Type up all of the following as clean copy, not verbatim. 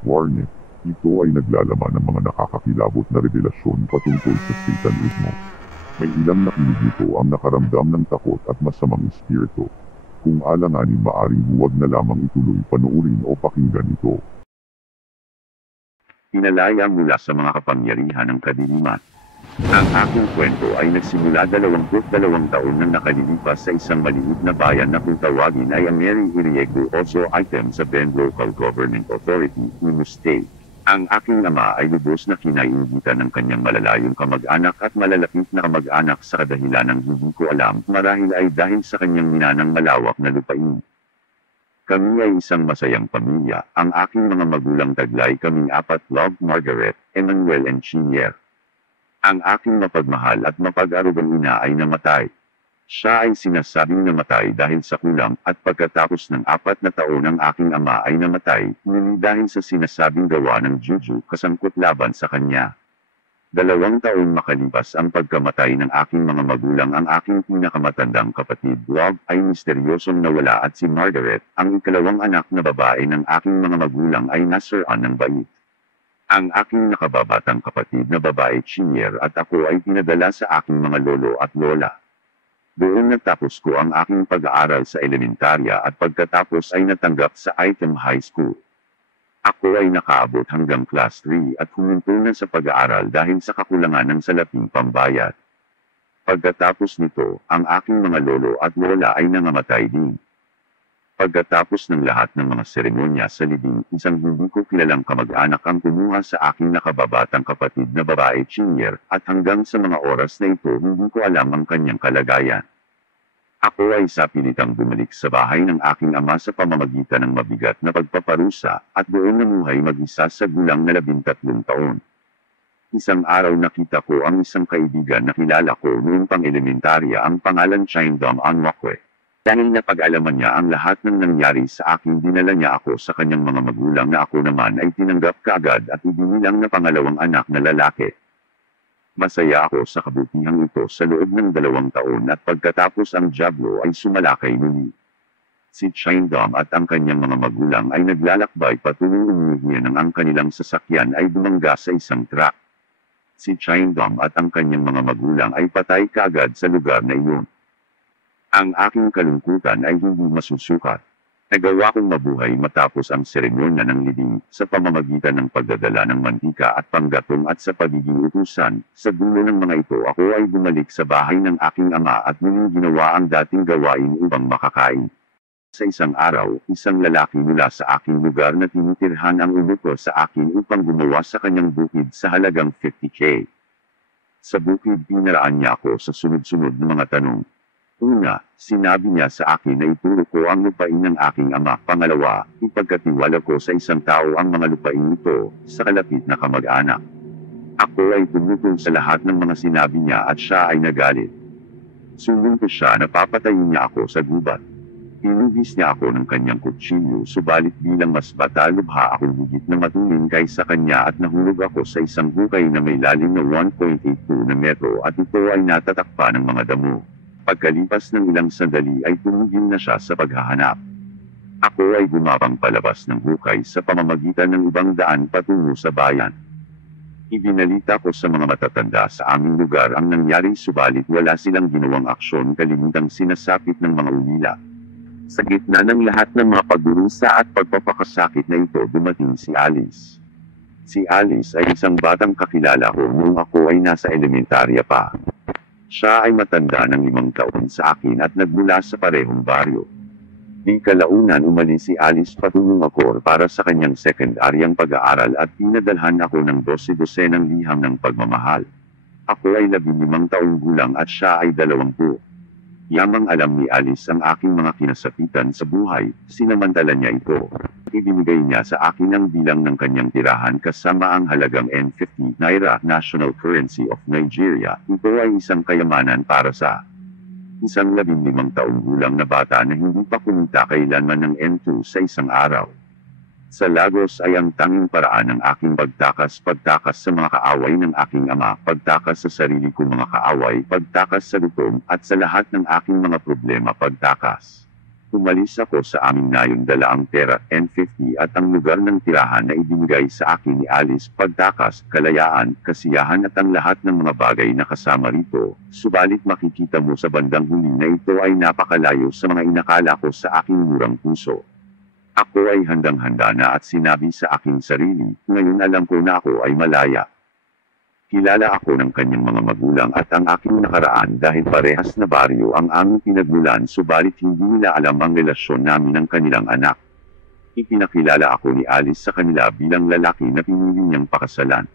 Warning, ito ay naglalaman ng mga nakakakilabot na revelasyon patungkol sa Satanismo. May ilang nakinig nito ang nakaramdam ng takot at masamang espiritu. Kung alanganin, maaring huwag na lamang ituloy panoorin o pakinggan ito. Pinalaya mula sa mga kapangyarihan ng kadiliman. Ang aking kwento ay nagsimula 22 taon nang nakalilipas sa isang maliit na bayan na kung tawagin ay ang Mary Iriego Oso item sa Bend Local Government Authority, Imo State. Ang aking ama ay lubos na kinaiinitan ng kanyang malalayong kamag-anak at malalapit na kamag-anak sa kadahilan ng hindi ko alam, marahil ay dahil sa kanyang minanang malawak na lupain. Kami ay isang masayang pamilya. Ang aking mga magulang taglay kaming apat, Love, Margaret, Emmanuel and Chinier. Ang aking mapagmahal at mapag-arugang ina ay namatay. Siya ay sinasabing namatay dahil sa kulang at pagkatapos ng 4 na taon ang aking ama ay namatay, ngunit dahil sa sinasabing gawa ng juju kasangkot laban sa kanya. 2 taon makalipas ang pagkamatay ng aking mga magulang, ang aking pinakamatandang kapatid, Love, ay misteryosong nawala at si Margaret, ang ikalawang anak na babae ng aking mga magulang ay nasiraan ng bait. Ang aking nakababatang kapatid na babae, Chinier, at ako ay pinadala sa aking mga lolo at lola. Doon natapos ko ang aking pag-aaral sa elementarya at pagkatapos ay natanggap sa Item High School. Ako ay nakaabot hanggang class 3 at huminto na sa pag-aaral dahil sa kakulangan ng salaping pambayad. Pagkatapos nito, ang aking mga lolo at lola ay nangamatay din. Pagkatapos ng lahat ng mga seremonya sa libing, isang hindi ko kilalang kamag-anak ang kumuha sa aking nakababatang kapatid na babae, Chinier, at hanggang sa mga oras na ito hindi ko alam ang kanyang kalagayan. Ako ay sapilitang bumalik sa bahay ng aking ama sa pamamagitan ng mabigat na pagpaparusa, at doon namuhay mag-isa sa gulang na 13 taon. Isang araw nakita ko ang isang kaibigan na kilala ko noong pang-elementarya, ang pangalan Chindom Anwakwe. Dahil napag-alaman niya ang lahat ng nangyari sa akin, dinala niya ako sa kanyang mga magulang na ako naman ay tinanggap kaagad at ibinilang na pangalawang anak na lalaki. Masaya ako sa kabutihang ito sa loob ng 2 taon at pagkatapos ang dyablo ay sumalakay muli. Si Chindom at ang kanyang mga magulang ay naglalakbay patungo umuwi nang ang kanilang sasakyan ay bumangga sa isang truck. Si Chindom at ang kanyang mga magulang ay patay kaagad sa lugar na iyon. Ang aking kalungkutan ay hindi masusukat. Nagawa kong mabuhay matapos ang seremonya ng libing, sa pamamagitan ng pagdadala ng mantika at panggatong at sa pagiging utusan. Sa dulo ng mga ito ako ay bumalik sa bahay ng aking ama at muling ginawa ang dating gawain upang makakain. Sa isang araw, isang lalaki mula sa aking lugar na tinitirhan ang umupo sa akin upang gumawa sa kanyang bukid sa halagang 50K. Sa bukid pinaraan niya ako sa sunod-sunod na mga tanong. Una, sinabi niya sa akin na ituro ko ang lupain ng aking ama. Pangalawa, ipagkatiwala ko sa isang tao ang mga lupain ito, sa kalapit na kamag-anak. Ako ay tumutol sa lahat ng mga sinabi niya at siya ay nagalit. Sumbong ko siya na papatayin niya ako sa gubat. Inubis niya ako ng kanyang kutsilyo, subalit bilang mas bata lubha akong higit na matuling kaysa kanya at nahulog ako sa isang hukay na may lalim na 1.82 na metro at ito ay natatakpa ng mga damo. Pagkalipas ng ilang sandali ay tumigil na siya sa paghahanap. Ako ay gumapang palabas ng hukay sa pamamagitan ng ibang daan patungo sa bayan. Ibinalita ko sa mga matatanda sa aming lugar ang nangyari, subalit wala silang ginawang aksyon, kalimitang sinasapit ng mga ulila. Sa gitna ng lahat ng mga pagdurusa at pagpapakasakit na ito, dumating si Alice. Si Alice ay isang batang kakilala ko noong ako ay nasa elementarya pa. Siya ay matanda ng 5 taon sa akin at nagmula sa parehong baryo. Di kalaunan umalis si Alice patungo ako para sa kanyang sekundaryang pag-aaral at pinadalhan ako ng 12 ng liham ng pagmamahal. Ako ay 15 taong gulang at siya ay 20. Yamang alam ni Alice ang aking mga kinasapitan sa buhay, sinamantala niya ito. Ibinigay niya sa akin ang bilang ng kanyang tirahan kasama ang halagang N50 Naira, National Currency of Nigeria. Ito ay isang kayamanan para sa isang 15 taong gulang na bata na hindi pa kumita kailanman ng N2 sa isang araw. Sa Lagos ay ang tanging paraan ng aking pagtakas sa mga kaaway ng aking ama, pagtakas sa sarili kong mga kaaway, pagtakas sa gutom, at sa lahat ng aking mga problema, pagtakas. Umalis ako sa aming nayon dala ang pera, N50 at ang lugar ng tirahan na ibinigay sa akin ni Alice, pagtakas, kalayaan, kasiyahan at ang lahat ng mga bagay na kasama rito. Subalit makikita mo sa bandang huli na ito ay napakalayo sa mga inakala ko sa aking murang puso. Ako ay handang-handa na at sinabi sa aking sarili, ngayon alam ko na ako ay malaya. Kilala ako ng kanyang mga magulang at ang aking nakaraan dahil parehas na baryo ang aming pinagmulan, subalit hindi nila alam ang relasyon namin ng kanilang anak. Ipinakilala ako ni Alice sa kanila bilang lalaki na pinili niyang pakasalan.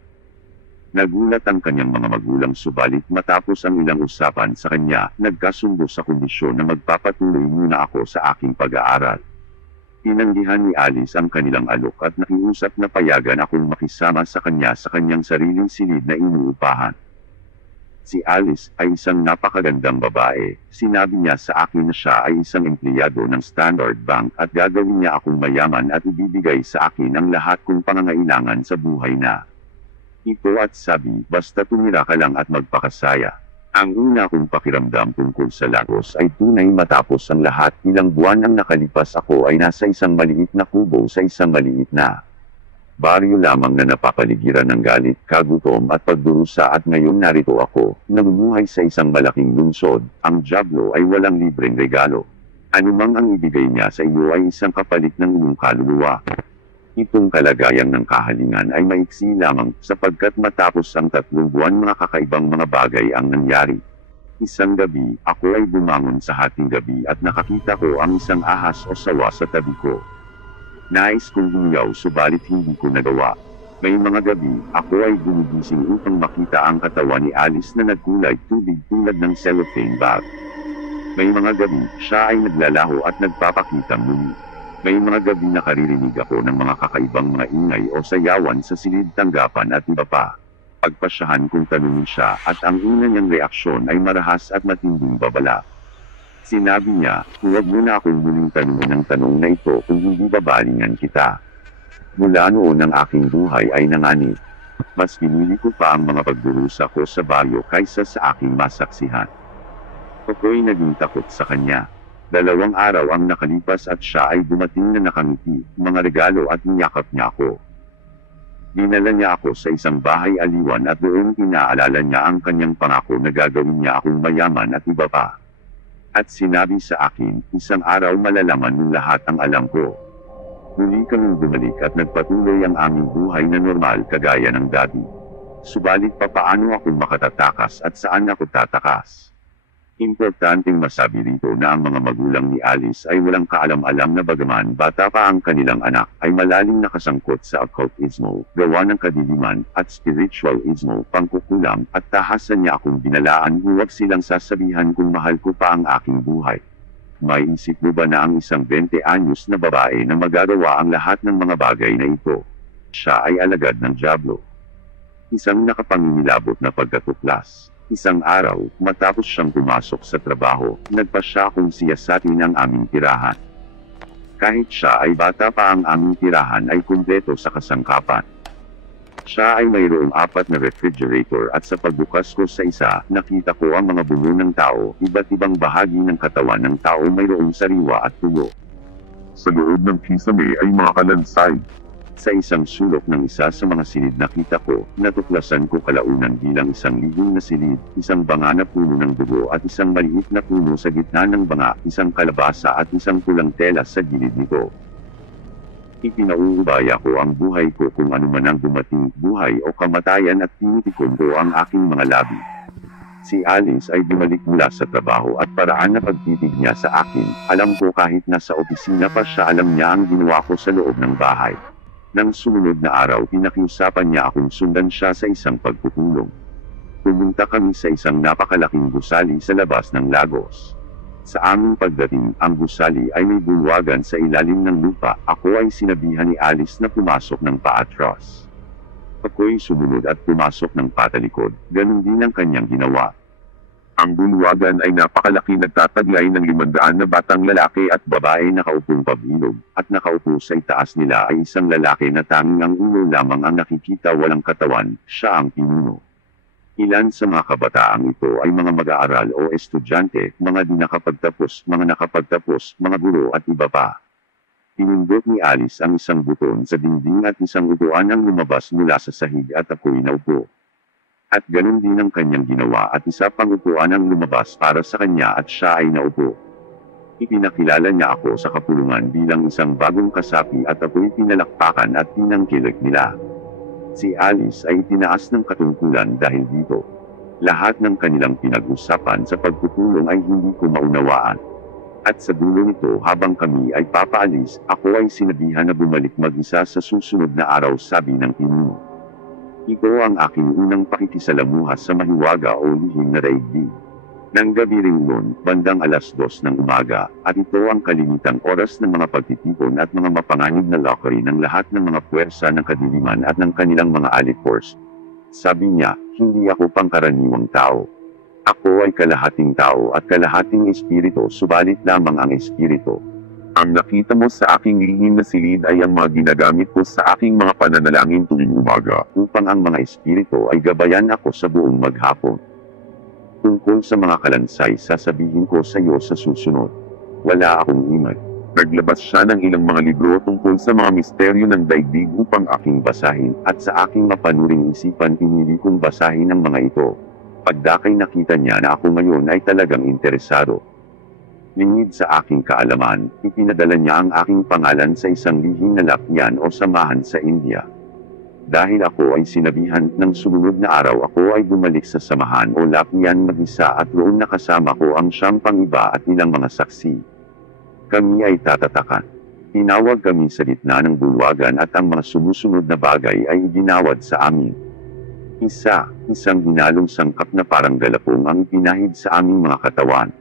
Nagulat ang kanyang mga magulang, subalit matapos ang ilang usapan sa kanya, nagkasundo sa kondisyon na magpapatuloy muna ako sa aking pag-aaral. Tinanggihan ni Alice ang kanilang alok at nakiusap na payagan akong makisama sa kanyang sariling silid na inuupahan. Si Alice ay isang napakagandang babae. Sinabi niya sa akin na siya ay isang empleyado ng Standard Bank at gagawin niya akong mayaman at ibibigay sa akin ang lahat kong pangangailangan sa buhay na ito at sabi, basta tumira ka lang at magpakasaya. Ang una kong pakiramdam tungkol sa Lagos ay tunay matapos ang lahat. Ilang buwan ang nakalipas, ako ay nasa isang maliit na kubo sa isang maliit na baryo lamang na napapaligiran ng galit, kagutom at pagdurusa, at ngayon narito ako, namumuhay sa isang malaking lungsod. Ang dyablo ay walang libreng regalo. Anumang ang ibigay niya sa iyo ay isang kapalit ng iyong kaluluwa. Itong kalagayan ng kahalingan ay maiksi lamang, sapagkat matapos ang 3 buwan mga kakaibang mga bagay ang nangyari. Isang gabi, ako ay bumangon sa hating gabi at nakakita ko ang isang ahas o sawa sa tabi ko. Nais kong humiyaw, subalit hindi ko nagawa. May mga gabi, ako ay gumigising upang makita ang katawan ni Alice na nagkulay tubig tulad ng cellophane bag. May mga gabi, siya ay naglalaho at nagpapakitang muli. May mga gabi nakaririnig ako ng mga kakaibang mga ingay o sayawan sa silid tanggapan at iba pa. Pagpasyahan kong tanungin siya at ang una niyang reaksyon ay marahas at matinding babala. Sinabi niya, huwag mo na akong muling tanungin ang tanong na ito kung hindi babalingan kita. Mula noon ang aking buhay ay nanganib. Mas pinili ko pa ang mga pagdurusa ko sa baryo kaysa sa aking masaksihan. Ako'y naging takot sa kanya. 2 araw ang nakalipas at siya ay dumating na nakangiti, mga regalo at niyakap niya ako. Dinala niya ako sa isang bahay aliwan at doon pinaalala niya ang kanyang pangako na gagawin niya akong mayaman at iba pa. At sinabi sa akin, isang araw malalaman ng lahat ang alam ko. Muli kaming bumalik at nagpatuloy ang aming buhay na normal kagaya ng dati. Subalit papaano ako makatatakas at saan ako tatakas? Importanteng masabi rito na ang mga magulang ni Alice ay walang kaalam-alam na bagaman bata pa ang kanilang anak ay malalim nakasangkot sa occultismo, gawa ng kadiliman, at spiritualismo, pangkukulam, at tahasan niya akong binalaan, huwag silang sasabihan kung mahal ko pa ang aking buhay. May isip mo ba na ang isang 20 anyos na babae na magagawa ang lahat ng mga bagay na ito? Siya ay alagad ng dyablo. Isang nakapangingilabot na pagkatuklas. Isang araw, matapos siyang pumasok sa trabaho, nagpa siya kung siyasatin ang aming tirahan. Kahit siya ay bata pa, ang aming tirahan ay kumpleto sa kasangkapan. Siya ay mayroong 4 na refrigerator at sa pagbukas ko sa isa, nakita ko ang mga bungo ng tao, iba't ibang bahagi ng katawan ng tao mayroong sariwa at tuyo. Sa loob ng kisame ay mga kalansay. Sa isang sulok ng isa sa mga silid nakita ko, natuklasan ko kalaunan bilang 1,000 na silid, isang banga na puno ng dugo at isang maliit na puno sa gitna ng banga, isang kalabasa at isang pulang tela sa gilid nito. Ipinauubaya ko ang buhay ko kung ano man ang dumating, buhay o kamatayan, at tinitikon ko ang aking mga labi. Si Alice ay bumalik mula sa trabaho at paraan na pagtitig niya sa akin, alam ko kahit nasa opisina pa siya, alam niya ang ginawa ko sa loob ng bahay. Nang sumunod na araw, pinakiusapan niya akong sundan siya sa isang pagpupulong. Pumunta kami sa isang napakalaking gusali sa labas ng Lagos. Sa aming pagdating, ang gusali ay may bulwagan sa ilalim ng lupa. Ako ay sinabihan ni Alice na pumasok ng paatras. Ako'y sumunod at pumasok ng patalikod, ganun din ang kanyang ginawa. Ang bulwagan ay napakalaki, nagtataglay ng 500 na batang lalaki at Babae nakaupong pabilog, at nakaupo sa itaas nila ay isang lalaki na tanging ang ulo lamang ang nakikita, walang katawan, siya ang pinuno. Ilan sa mga kabataang ito ay mga mag-aaral o estudyante, mga di nakapagtapos, mga guro at iba pa. Pinindot ni Alice ang isang buton sa dingding at isang upuan ang lumabas mula sa sahig at ako'y naupo. At ganun din ang kanyang ginawa at isa pang upuan ang lumabas para sa kanya at siya ay naupo. Ipinakilala niya ako sa kapulungan bilang isang bagong kasapi at ako'y pinalakpakan at tinangkilik nila. Si Alice ay tinaas ng katungkulan dahil dito. Lahat ng kanilang pinag-usapan sa pagpupulong ay hindi ko maunawaan. At sa dulo nito habang kami ay papaalis, ako ay sinabihan na bumalik mag-isa sa susunod na araw, sabi ng pinuno. Ito ang aking unang pakikisalamuha sa mahiwaga o lihim na daigdig. Nang gabi rin yun, bandang 2:00 ng umaga, at ito ang kalimitang oras ng mga pagtitipon at mga mapanganib na lockery ng lahat ng mga puwersa ng kadiliman at ng kanilang mga elite force. Sabi niya, hindi ako pangkaraniwang tao. Ako ay kalahating tao at kalahating espiritu, subalit lamang ang espiritu. Ang nakita mo sa aking lihim na silid ay ang mga ginagamit ko sa aking mga pananalangin tuwing umaga, upang ang mga espiritu ay gabayan ako sa buong maghapon. Tungkol sa mga kalansay, sasabihin ko sa iyo sa susunod. Wala akong imag. Naglabas siya ng ilang mga libro tungkol sa mga misteryo ng daigdig upang aking basahin, at sa aking mapanuring isipan pinili kong basahin ang mga ito. Pagdakay nakita niya na ako ngayon ay talagang interesado. Lingid sa aking kaalaman, ipinadala niya ang aking pangalan sa isang lihim na lakyan o samahan sa India. Dahil ako ay sinabihan, ng sumunod na araw ako ay bumalik sa samahan o lakyan mag-isa at roon nakasama ko ang siyang pang-iba at ilang mga saksi. Kami ay tatatakan. Tinawag kami sa gitna ng bulwagan at ang mga sumusunod na bagay ay iginawad sa amin. Isang hinalong sangkap na parang galapong ang ipinahid sa aming mga katawan.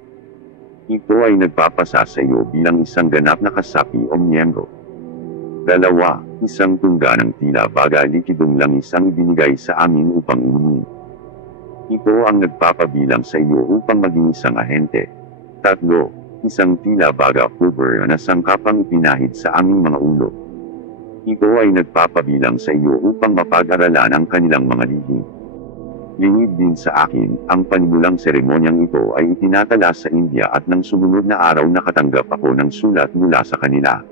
Ito ay nagpapasa sa iyo bilang isang ganap na kasapi o miyembro. 2, isang tungga ng tila baga likidong langis ang ibinigay sa amin upang inumin. Ito ang nagpapabilang sa iyo upang maging isang ahente. 3, isang tila baga pulver na sangkap ang ipinahid sa aming mga ulo. Ito ay nagpapabilang sa iyo upang mapag-aralan ang kanilang mga lihim. Lingid din sa akin, ang panimulang seremonyang ito ay itinatala sa India at nang sumunod na araw nakatanggap ako ng sulat mula sa kanila.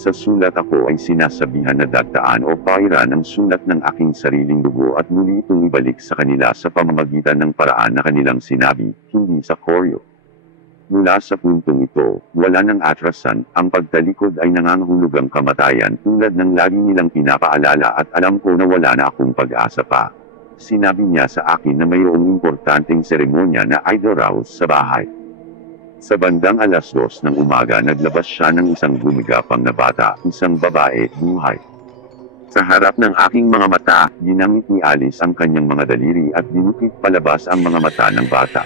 Sa sulat ako ay sinasabihan na dagtaan o pairan ang sulat ng aking sariling dugo at muli itong ibalik sa kanila sa pamamagitan ng paraan na kanilang sinabi, hindi sa koryo. Mula sa puntong ito, wala nang atrasan, ang pagtalikod ay nangangahulugang kamatayan tulad ng lagi nilang pinapaalala at alam ko na wala na akong pag-asa pa. Sinabi niya sa akin na mayroong importanteng seremonya na idaraos sa bahay. Sa bandang 2:00 ng umaga naglabas siya ng isang gumigapang na bata, isang babae, buhay. Sa harap ng aking mga mata, ginamit ni Alice ang kanyang mga daliri at dinukit palabas ang mga mata ng bata.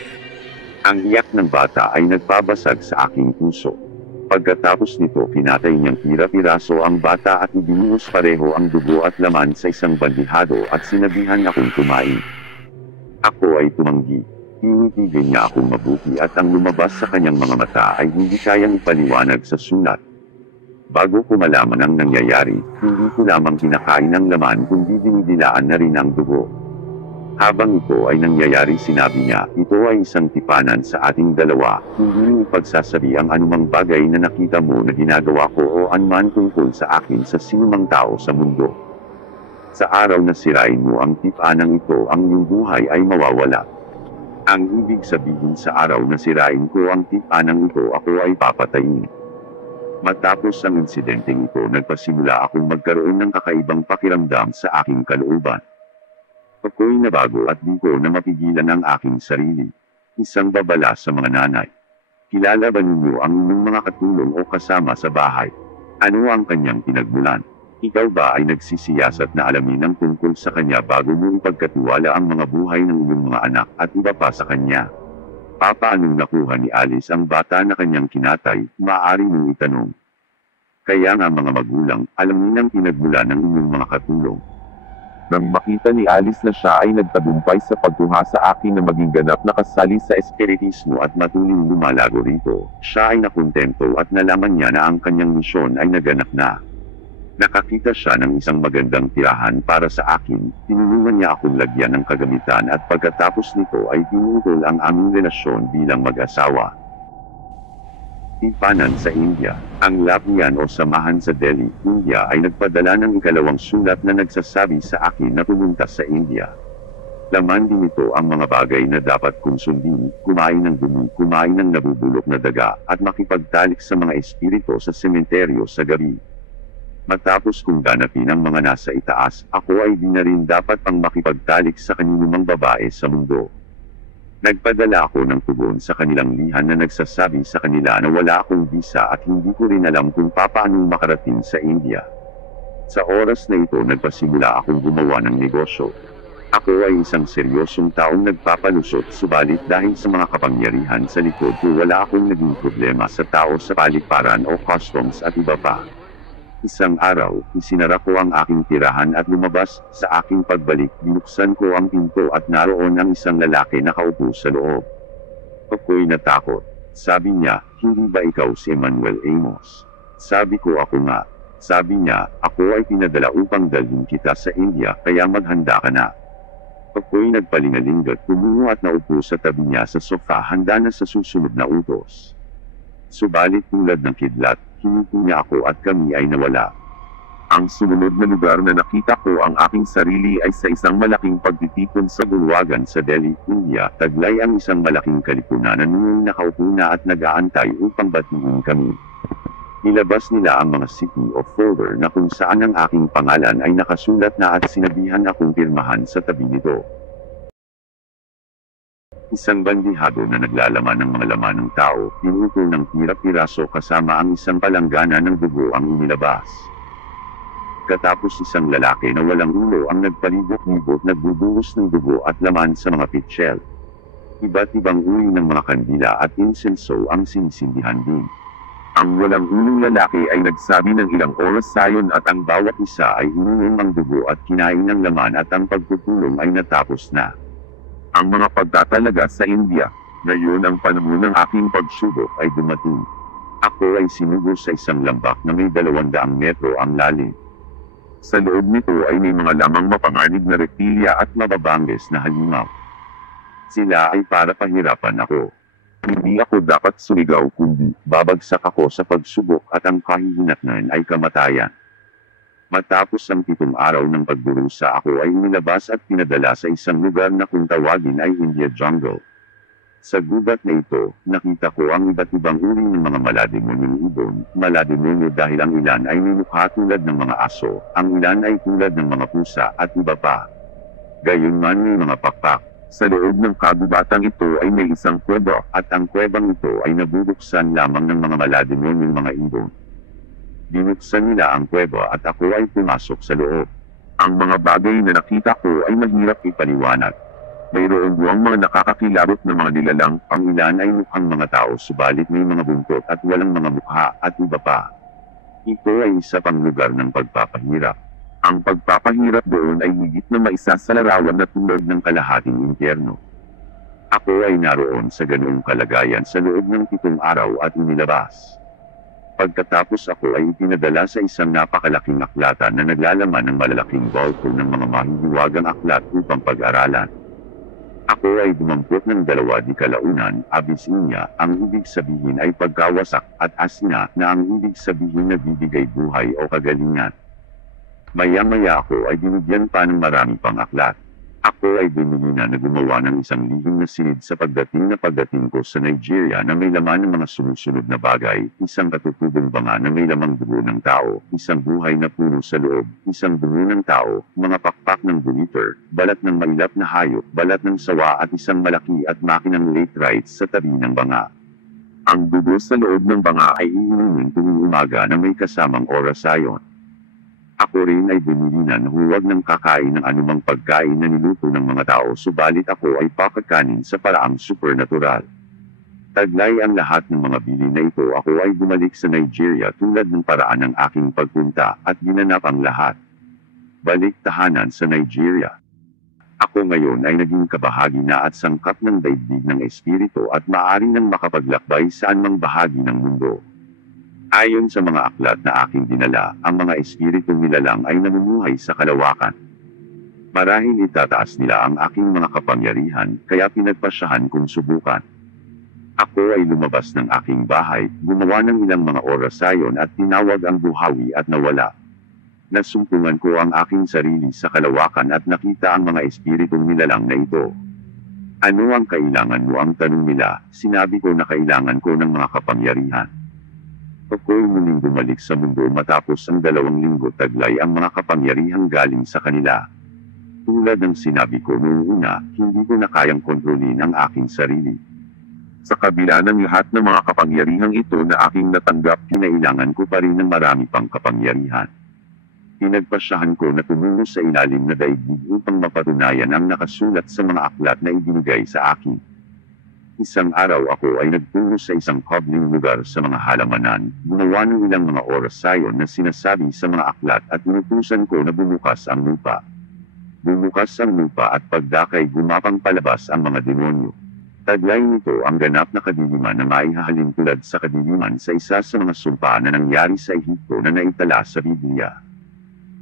Ang iyak ng bata ay nagpabasag sa aking puso. Pagkatapos nito pinatay niyang pira-piraso ang bata at ibinuhos pareho ang dugo at laman sa isang bandihado at sinabihan akong kumain. Ako ay tumanggi. Tinitigil niya akong mabuti at ang lumabas sa kanyang mga mata ay hindi kayang ipaliwanag sa sulat. Bago ko malaman ang nangyayari, hindi ko lamang kinakain ang laman kundi dinidilaan na rin ang dugo. Habang ito ay nangyayari sinabi niya, ito ay isang tipanan sa ating dalawa, hindi mo ipagsasabi ang anumang bagay na nakita mo na ginagawa ko o anuman tungkol sa akin sa sinumang tao sa mundo. Sa araw na sirain mo ang tipanang ito ang iyong buhay ay mawawala. Ang ibig sabihin sa araw na sirain ko ang tipanang ito ako ay papatayin. Matapos ang insidenteng ito nagpasimula akong magkaroon ng kakaibang pakiramdam sa aking kalooban. Ako'y nabago at di ko na mapigilan ang aking sarili. Isang babala sa mga nanay. Kilala ba ninyo ang inyong mga katulong o kasama sa bahay? Ano ang kanyang pinagmulan? Ikaw ba ay nagsisiyasat na alamin ang tungkol sa kanya bago mo ipagkatiwala ang mga buhay ng iyong mga anak at iba pa sa kanya? Papaanong nakuha ni Alice ang bata na kanyang kinatay, maaari mong itanong. Kaya nga mga magulang, alamin ang pinagmulan ng inyong mga katulong. Nang makita ni Alice na siya ay nagtagumpay sa pagkuha sa akin na maging ganap na kasali sa espiritismo at matuling lumalago rito, siya ay nakontento at nalaman niya na ang kanyang misyon ay naganap na. Nakakita siya ng isang magandang tirahan para sa akin, tinulungan niya akong lagyan ng kagamitan at pagkatapos nito ay pinutol ang aming relasyon bilang mag-asawa. Tipanan sa India. Ang Lapian o Samahan sa Delhi, India ay nagpadala ng ikalawang sulat na nagsasabi sa akin na pumunta sa India. Laman din ito ang mga bagay na dapat kong sundin, kumain ng dumi, kumain ng nabubulok na daga, at makipagtalik sa mga espiritu sa sementeryo sa gabi. Matapos kong ganapin ang mga nasa itaas, ako ay di na rin dapat pang makipagtalik sa kaninumang babae sa mundo. Nagpadala ako ng tugon sa kanilang lihan na nagsasabi sa kanila na wala akong visa at hindi ko rin alam kung papaano makarating sa India. Sa oras na ito nagpasimula akong gumawa ng negosyo. Ako ay isang seryosong taong nagpapalusot, subalit dahil sa mga kapangyarihan sa likod ko wala akong naging problema sa tao sa paliparan o customs at iba pa. Isang araw, isinara ko ang aking tirahan at lumabas. Sa aking pagbalik, binuksan ko ang pinto at naroon ang isang lalaki nakaupo sa loob. Ako'y natakot. Sabi niya, "Hindi ba ikaw si Emmanuel Amos?" Sabi ko, "Ako nga." Sabi niya, "Ako ay pinadala upang dalhin kita sa India, kaya maghanda ka na." Ako'y nagpalingalingat, tumungo at naupo sa tabi niya sa sofa, handa na sa susunod na utos. Subalit tulad ng kidlat, hinito niya ako at kami ay nawala. Ang sumunod na lugar na nakita ko ang aking sarili ay sa isang malaking pagtitipon sa bulwagan sa Delhi, India. Taglay ang isang malaking kalipunan na noong nakaupo na at nag-aantay upang batiin kami. Nilabas nila ang mga city o folder na kung saan ang aking pangalan ay nakasulat na at sinabihan akong pirmahan sa tabi nito. Isang bandihado na naglalaman ng mga laman ng tao, pinutol ng pira-piraso kasama ang isang palanggana ng dugo ang inilabas. Katapos isang lalaki na walang ulo ang nagpalibot-libot nagbubuhos ng dugo at laman sa mga pitchel. Iba't ibang uri ng mga kandila at insenso ang sinisindihan din. Ang walang ulong lalaki ay nagsabi ng ilang oras sayon at ang bawat isa ay inunom ang dugo at kinain ng laman at ang pagpupulong ay natapos na. Ang mga pagtatalaga sa India. Ngayon ang panahon ng aking pagsubok ay dumating. Ako ay sinugo sa isang lambak na may 200 metro ang lalim. Sa loob nito ay may mga lamang mapanganib na reptilya at mababangges na halimaw. Sila ay para pahirapan ako. Hindi ako dapat sumigaw kundi babagsak ako sa pagsubok at ang kahihinatnan ay kamatayan. Matapos ang 7 araw ng pagdurusa, ako ay inilabas at pinadala sa isang lugar na kung tawagin ay India Jungle. Sa gubat na ito, nakita ko ang iba't ibang uri ng mga malademonyong ibon. Malademonyo dahil ang ilan ay may mukha tulad ng mga aso, ang ilan ay tulad ng mga pusa at iba pa. Gayunman may mga pakpak. Sa loob ng kagubatang ito ay may isang kuweba, at ang kuwebang ito ay nabubuksan lamang ng mga malademonyong mga ibon. Binuksan nila ang kuweba at ako ay pumasok sa loob. Ang mga bagay na nakita ko ay mahirap ipaliwanag. Mayroon buwang mga nakakakilabot na mga nilalang, ang ilan ay mukhang mga tao subalit may mga buntot at walang mga mukha at iba pa. Ito ay isa pang lugar ng pagpapahirap. Ang pagpapahirap doon ay higit na maisasalarawan na tulad ng kalahating impyerno. Ako ay naroon sa ganoong kalagayan sa loob ng 7 araw at inilabas. Pagkatapos ako ay ipinadala sa isang napakalaking aklatan na naglalaman ng malalaking bulto ng mga mahihiwagang aklat upang pag-aralan. Ako ay dumampot ng 2 di kalaunan, Abyssinia, ang ibig sabihin ay pagkawasak, at Asina, na ang ibig sabihin na bibigay buhay o kagalingan. Maya-maya ako ay binigyan pa ng marami pang aklat. Ako ay bumili na gumawa ng isang lihim na sinid sa pagdating ko sa Nigeria na may laman ng mga sumusunod na bagay, isang katutubong banga na may lamang dugo ng tao, isang buhay na puno sa loob, isang dugo ng tao, mga pakpak ng buliter, balat ng mailap na hayop, balat ng sawa at isang malaki at makinang laterites sa tabi ng banga. Ang dugo sa loob ng banga ay iinumin tuwing umaga na may kasamang orasayon. Ako rin ay bumili na huwag ng kakain ng anumang pagkain na niluto ng mga tao subalit ako ay pakakanin sa paraang supernatural. Taglay ang lahat ng mga bili na ito, ako ay bumalik sa Nigeria tulad ng paraan ng aking pagpunta at ginanap ang lahat. Balik tahanan sa Nigeria. Ako ngayon ay naging kabahagi na at sangkap ng daigdig ng espiritu at maaari nang makapaglakbay saan mang bahagi ng mundo. Ayon sa mga aklat na aking dinala, ang mga espiritong nilalang ay namumuhay sa kalawakan. Marahil itataas nila ang aking mga kapangyarihan, kaya pinagpasyahan kong subukan. Ako ay lumabas ng aking bahay, gumawa ng ilang mga orasayon at tinawag ang buhawi at nawala. Nasumpungan ko ang aking sarili sa kalawakan at nakita ang mga espiritong nilalang na ito. Ano ang kailangan mo, ang tanong nila? Sinabi ko na kailangan ko ng mga kapangyarihan. Ako'y muling bumalik sa mundo matapos ang 2 linggo taglay ang mga kapangyarihang galing sa kanila. Tulad ng sinabi ko noong una, hindi ko na kayang kontrolin ang aking sarili. Sa kabila ng lahat ng mga kapangyarihang ito na aking natanggap, kinailangan ko pa rin ng marami pang kapangyarihan. Pinagpasyahan ko na tumungo sa ilalim na daigdig upang mapatunayan ang nakasulat sa mga aklat na ibinigay sa akin. Isang araw ako ay nagtungo sa isang cobbling lugar sa mga halamanan, gumawa ng ilang mga orasayon na sinasabi sa mga aklat at inutusan ko na bumukas ang lupa. Bumukas ang lupa at pagdakay gumapang palabas ang mga demonyo. Taglay nito ang ganap na kadiliman na maihahalin tulad sa kadiliman sa isa sa mga sumpa na nangyari sa Ehipto na naitala sa Biblia.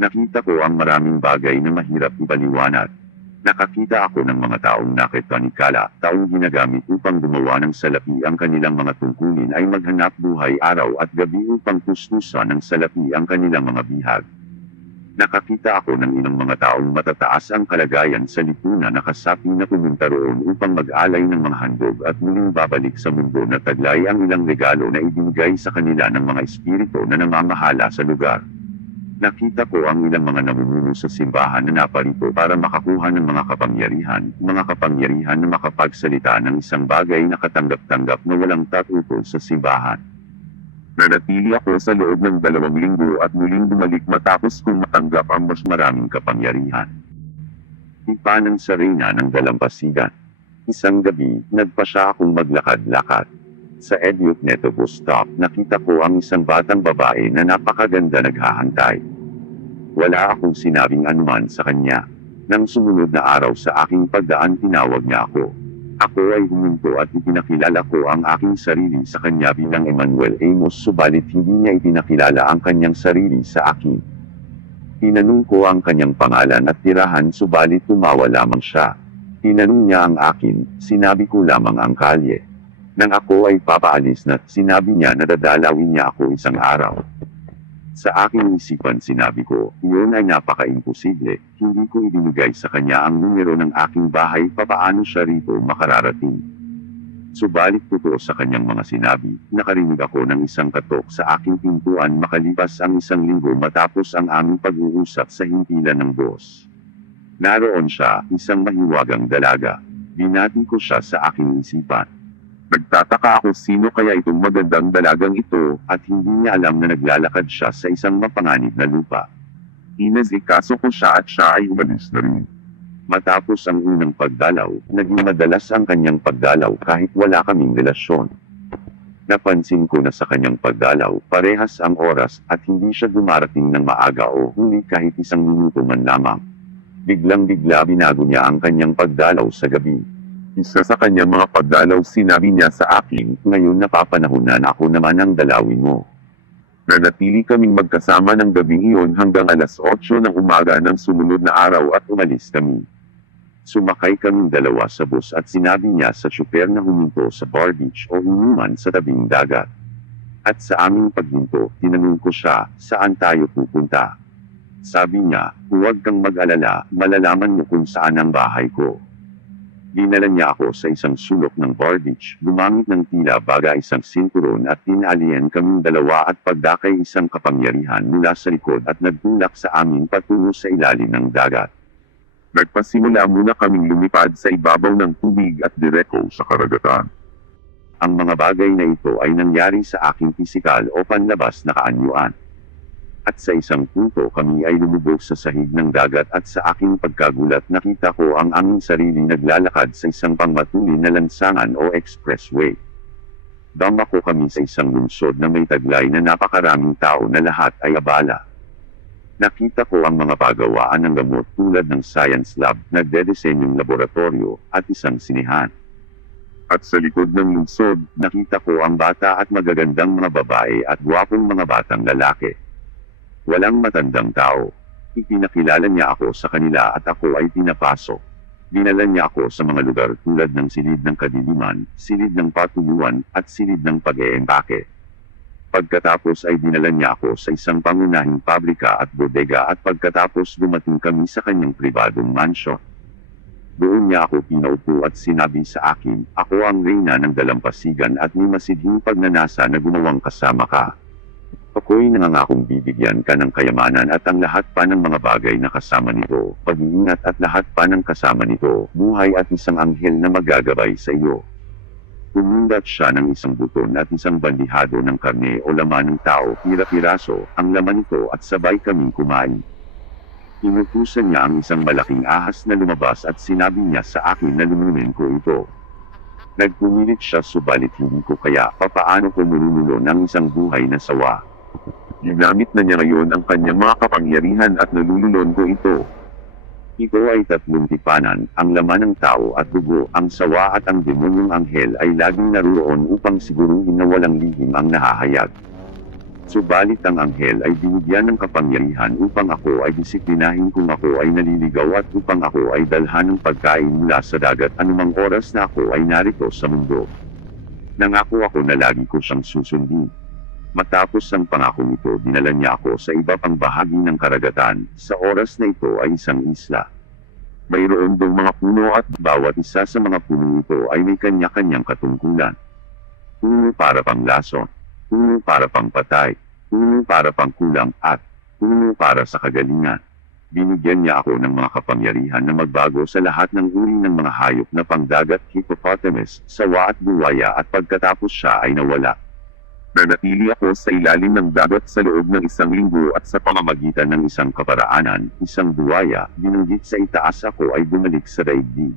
Nakita ko ang maraming bagay na mahirap ipaliwanag. Nakakita ako ng mga taong nakitanikala, taong ginagamit upang gumawa ng salapi ang kanilang mga tungkulin ay maghanap buhay araw at gabi upang tusnusan ng salapi ang kanilang mga bihag. Nakakita ako ng ilang mga taong matataas ang kalagayan sa lipunan na kasapi na pumunta roon upang mag-alay ng mga handog at muling babalik sa mundo na taglay ang ilang regalo na ibinigay sa kanila ng mga espiritu na namamahala sa lugar. Nakita ko ang ilang mga namumuno sa simbahan na naparito para makakuha ng mga kapangyarihan na makapagsalita ng isang bagay na katanggap-tanggap na walang tatutol sa simbahan. Nanatili ako sa loob ng 2 linggo at muling bumalik matapos kong matanggap ang mas maraming kapangyarihan. Ipanang sa reyna ng dalampasigan. Isang gabi, nagpasya akong maglakad-lakad. Sa Eliot Neto bus stop, nakita ko ang isang batang babae na napakaganda naghahantay. Wala akong sinabing anuman sa kanya. Nang sumunod na araw sa aking pagdaan, tinawag niya ako. Ako ay huminto at ipinakilala ko ang aking sarili sa kanya bilang Emmanuel Amos, subalit hindi niya ipinakilala ang kanyang sarili sa akin. Tinanong ko ang kanyang pangalan at tirahan, subalit tumawa lamang siya. Tinanong niya ang akin, sinabi ko lamang ang kalye. Nang ako ay papaalis na, sinabi niya na dadalawin niya ako isang araw. Sa aking isipan sinabi ko, iyon ay napaka-imposible, hindi ko ibinigay sa kanya ang numero ng aking bahay, papaano siya rito makararating. Subalit totoo sa kanyang mga sinabi, nakarinig ako ng isang katok sa aking pintuan makalipas ang 1 linggo matapos ang aming pag-uusap sa himpilan ng boss. Naroon siya, isang mahiwagang dalaga. Binati ko siya sa aking isipan. Nagtataka ako sino kaya itong magandang dalagang ito, at hindi niya alam na naglalakad siya sa isang mapanganib na lupa. Inasikaso ko siya at siya ay umalis na rin. Matapos ang unang pagdalaw, naging madalas ang kanyang pagdalaw kahit wala kaming relasyon. Napansin ko na sa kanyang pagdalaw, parehas ang oras at hindi siya dumarating ng maaga o huli kahit 1 minuto man lamang. Biglang-bigla binago niya ang kanyang pagdalaw sa gabi. Isa sa kanyang mga pagdalaw sinabi niya sa akin, ngayon napapanahunan ako naman ang dalawin mo. Nanatili kaming magkasama ng gabing iyon hanggang 8:00 ng umaga ng sumunod na araw at umalis kami. Sumakay kaming dalawa sa bus at sinabi niya sa tsuper na huminto sa bar beach o inuman sa tabing dagat. At sa aming paghinto, tinanong ko siya, saan tayo pupunta? Sabi niya, huwag kang mag-alala, malalaman mo kung saan ang bahay ko. Dinala niya ako sa isang sulok ng bar beach, gumamit ng tila baga isang sinturon at tinalian kaming dalawa at pagdakay isang kapangyarihan mula sa likod at nagtulak sa amin patungo sa ilalim ng dagat. Nagpasimula muna kaming lumipad sa ibabaw ng tubig at direko sa karagatan. Ang mga bagay na ito ay nangyari sa aking pisikal o panlabas na kaanyuan. At sa isang punto kami ay lumubog sa sahig ng dagat at sa aking pagkagulat nakita ko ang aming sarili naglalakad sa isang pangmatulin na lansangan o expressway. Dumako kami sa isang lungsod na may taglay na napakaraming tao na lahat ay abala. Nakita ko ang mga pagawaan ng gamot tulad ng science lab, nagdedesenyong laboratorio, at isang sinihan. At sa likod ng lungsod, nakita ko ang bata at magagandang mga babae at gwapong mga batang lalaki. Walang matandang tao. Ipinakilala niya ako sa kanila at ako ay pinapasok. Dinala niya ako sa mga lugar tulad ng silid ng kadiliman, silid ng patuyuan, at silid ng pag-eempake. Pagkatapos ay dinala niya ako sa isang pangunahing pabrika at bodega at pagkatapos dumating kami sa kanyang pribadong mansyon. Doon niya ako pinaupo at sinabi sa akin, ako ang reyna ng dalampasigan at may masidhing pagnanasa na gumawang kasama ka. Ako'y nangangakong bibigyan ka ng kayamanan at ang lahat pa ng mga bagay na kasama nito, pag-iingat at lahat pa ng kasama nito, buhay at isang anghel na magagabay sa iyo. Pumundat siya ng isang buton at isang bandihado ng karne o laman ng tao, pira-piraso, ang laman nito at sabay kaming kumain. Inutusan niya ang isang malaking ahas na lumabas at sinabi niya sa akin na lumunin ko ito. Nagpumilit siya subalit hindi ko kaya papaano ko mulululo ng isang buhay na sawa. Ginamit na niya ngayon ang kanyang mga kapangyarihan at nalululon ko ito. Ito ay 3 tipanan, ang laman ng tao at dugo, ang sawa at ang demonyong anghel ay laging naroon upang siguruhin na walang lihim ang nahahayag. Subalit ang anghel ay binigyan ng kapangyarihan upang ako ay disiplinahin kung ako ay naliligaw at upang ako ay dalhan ng pagkain mula sa dagat anumang oras na ako ay narito sa mundo. Nangako ako na lagi ko siyang susundin. Matapos ang pangako nito, dinala niya ako sa iba pang bahagi ng karagatan. Sa oras na ito ay isang isla. Mayroon dong mga puno at bawat isa sa mga puno ito ay may kanya-kanyang katungkulan. Puno para pang lason, puno para pang patay, puno para pang kulang at puno para sa kagalingan. Binigyan niya ako ng mga kapangyarihan na magbago sa lahat ng uri ng mga hayop na pangdagat, hippopotamus, sawa at buwaya at pagkatapos siya ay nawala. Nanatili ako sa ilalim ng dagat sa loob ng 1 linggo at sa pamamagitan ng isang kaparaanan, isang buwaya, binanggit sa itaas ako ay bumalik sa daigdig.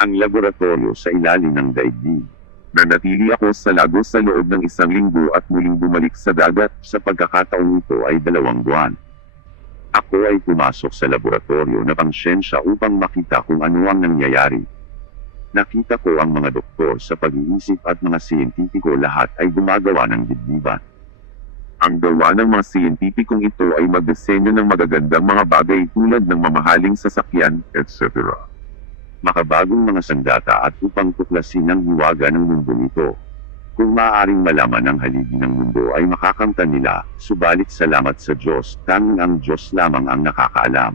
Ang laboratorio sa ilalim ng daigdig. Nanatili ako sa lagos sa loob ng 1 linggo at muling bumalik sa dagat, sa pagkakataong ito ay 2 buwan. Ako ay pumasok sa laboratorio na pangsyensya upang makita kung ano ang nangyayari. Nakita ko ang mga doktor sa pag-iisip at mga siyentipiko lahat ay gumagawa ng dibdiban. Ang gawa ng mga siyentipikong ito ay magdisenyo ng magagandang mga bagay tulad ng mamahaling sasakyan, etc. Makabagong mga sandata at upang tuklasin ang hiwaga ng mundo nito. Kung maaaring malaman ang haligi ng mundo ay makakamtan nila, subalit salamat sa Diyos, tanging ang Diyos lamang ang nakakaalam.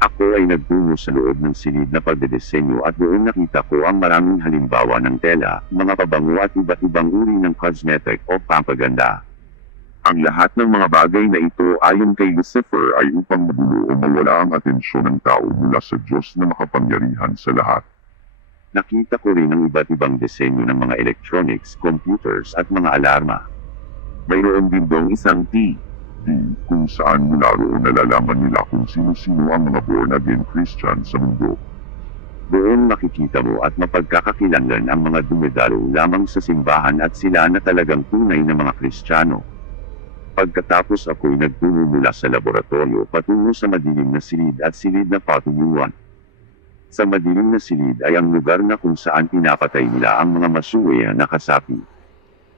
Ako ay nagtungo sa loob ng silid na pagdedesenyo at doon nakita ko ang maraming halimbawa ng tela, mga pabango at iba't ibang uri ng cosmetic o pampaganda. Ang lahat ng mga bagay na ito ayon kay Lucifer ay upang magulo o mawala ang atensyon ng tao mula sa Diyos na makapangyarihan sa lahat. Nakita ko rin ang iba't ibang disenyo ng mga electronics, computers at mga alarma. Mayroon din dong isang kung saan mula roon nalalaman nila kung sino-sino ang mga born-again Christian sa mundo. Doon makikita mo at mapagkakakilanlan ang mga dumidalo lamang sa simbahan at sila na talagang tunay na mga Kristiyano. Pagkatapos ako'y nagtungo mula sa laboratorio patungo sa madilim na silid at silid na patuyuan. Sa madilim na silid ay ang lugar na kung saan pinapatay nila ang mga masuwe na kasapi.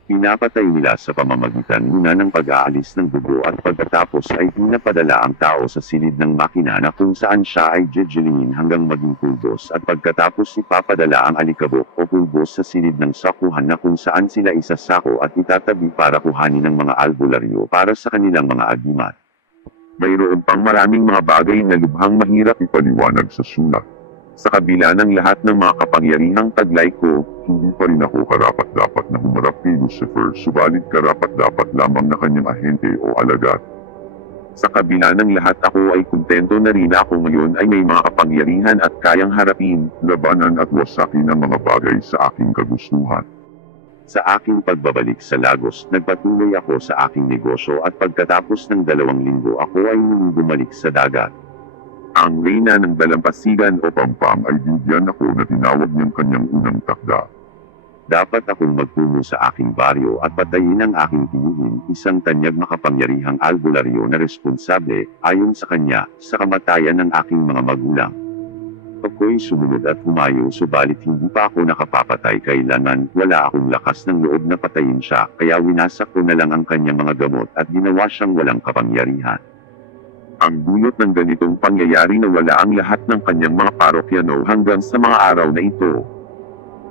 Pinapatay nila sa pamamagitan muna ng pag-aalis ng dugo at pagkatapos ay pinapadala ang tao sa silid ng makina na kung saan siya ay jejjelingin hanggang maging pulbos at pagkatapos ipapadala ang alikabok o pulbos sa silid ng sakuhan na kung saan sila isasako at itatabi para kuhanin ng mga albularyo para sa kanilang mga agimat. Mayroon pang maraming mga bagay na lubhang mahirap ipaliwanag sa sulat. Sa kabila ng lahat ng mga kapangyarihang taglay ko, hindi pa rin ako karapat-dapat na humarap kay Lucifer, subalit karapat-dapat lamang na kanyang ahente o alagad. Sa kabila ng lahat ako ay kontento na rin ako ngayon ay may mga kapangyarihan at kayang harapin, labanan at wasakin ang mga bagay sa aking kagustuhan. Sa aking pagbabalik sa Lagos, nagpatuloy ako sa aking negosyo at pagkatapos ng 2 linggo ako ay muling bumalik sa dagat. Ang reyna ng dalampasigan o Pampang ay binigyan ako na tinawag niyang kanyang unang takda. Dapat akong magtungo sa aking baryo at patayin ang aking tiyuhin, isang tanyag makapangyarihang albularyo na responsable, ayon sa kanya, sa kamatayan ng aking mga magulang. Ako'y sumunod at humayo subalit hindi pa ako nakapapatay kailanman, wala akong lakas ng loob na patayin siya, kaya winasak ko na lang ang kanyang mga gamot at ginawa siyang walang kapangyarihan. Ang dulot ng ganitong pangyayari na wala ang lahat ng kanyang mga parokyano hanggang sa mga araw na ito.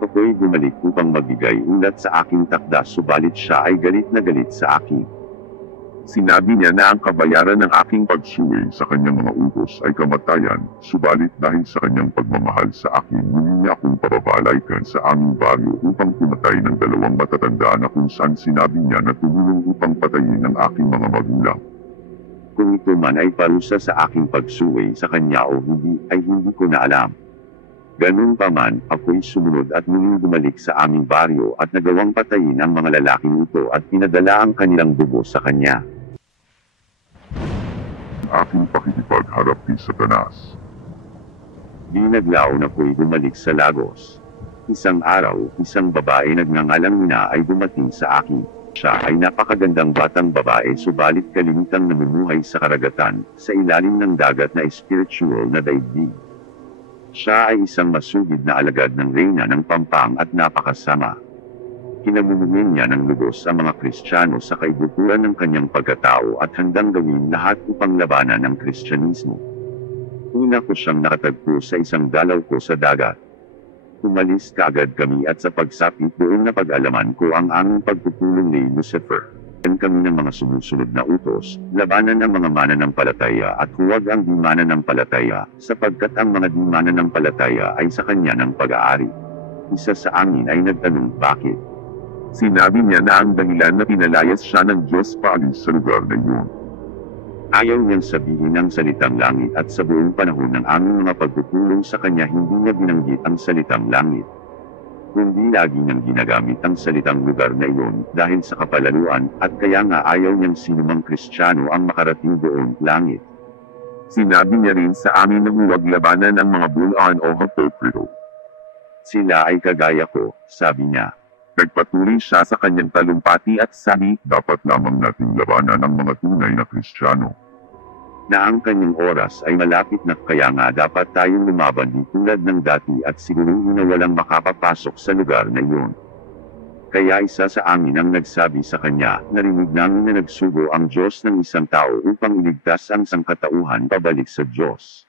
Ako'y bumalik upang magbigay ulat sa aking takda subalit siya ay galit na galit sa akin. Sinabi niya na ang kabayaran ng aking pagsuway sa kanyang mga utos ay kamatayan, subalit dahil sa kanyang pagmamahal sa akin, muli niya akong pababalaykan sa aming baryo upang pumatay ng 2 matatanda na kung saan sinabi niya na tumulong upang patayin ang aking mga magulang. Kung ito man ay parusa sa aking pagsuway sa kanya o hindi, ay hindi ko na alam. Ganun pa man, ako'y sumunod at muling bumalik sa aming baryo at nagawang patayin ang mga lalaking ito at pinadala ang kanilang dugo sa kanya. Aking pakikipagharap kay Satanas. Di naglaon ako'y bumalik sa Lagos. Isang araw, isang babae nagngangalang Nina ay dumating sa akin. Siya ay napakagandang batang babae subalit kalimitang namumuhay sa karagatan, sa ilalim ng dagat na spiritual na daigdig. Siya ay isang masugid na alagad ng reyna ng Pampang at napakasama. Kinamumungin niya ng lubos ang mga Kristiyano sa kaibuturan ng kanyang pagkatao at handang gawin lahat upang labanan ang Kristyanismo. Una ko siyang nakatagpo sa isang dalaw ko sa dagat. Umalis kaagad kami at sa pagsapit doon na pag-alaman ko ang aming pagpupulong ni Lucifer. Kami ng mga sumusunod na utos, labanan ang mga mananampalataya at huwag ang di mananampalataya, sapagkat ang mga di mananampalataya ay sa kanya ng pag-aari. Isa sa amin ay nagtanong bakit. Sinabi niya na ang dahilan na pinalayas siya ng Diyos paalis sa lugar na iyon. Ayaw niyang sabihin ang salitang langit at sa buong panahon ng aming mga pagpupulong sa kanya hindi niya binanggit ang salitang langit. Kundi lagi niyang ginagamit ang salitang lugar na iyon dahil sa kapalaluan at kaya nga ayaw niyang sinumang Kristiyano ang makarating doon, langit. Sinabi niya rin sa amin na huwag labanan ang mga bulaan o hipokrito. Sila ay kagaya ko, sabi niya. Nagpatuloy siya sa kanyang talumpati at sabi, dapat lamang nating labanan ang mga tunay na Kristiyano. Na ang kanyang oras ay malapit na kaya nga dapat tayong lumaban di tulad ng dati at siguruhin na walang makapapasok sa lugar na iyon. Kaya isa sa amin ang nagsabi sa kanya, narinig namin na nagsugo ang Diyos ng isang tao upang iligtas ang sangkatauhan pabalik sa Diyos.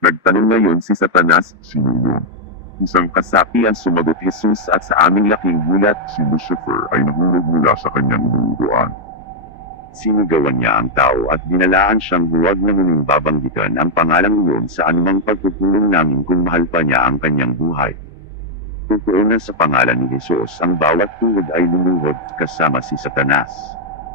Nagtanong ngayon si Satanas, sino yun? Isang kasapi ang sumagot Jesus at sa aming laking gulat, Si Lucifer ay nahulog mula sa kanyang inuuruan. Sinigawan niya ang tao at binalaan siyang huwag na muling babanggitan ang pangalang iyon sa anumang pagpupulong namin kung mahal pa niya ang kanyang buhay. Tutuunan sa pangalan ni Jesus ang bawat tuhod ay lumuhod kasama si Satanas.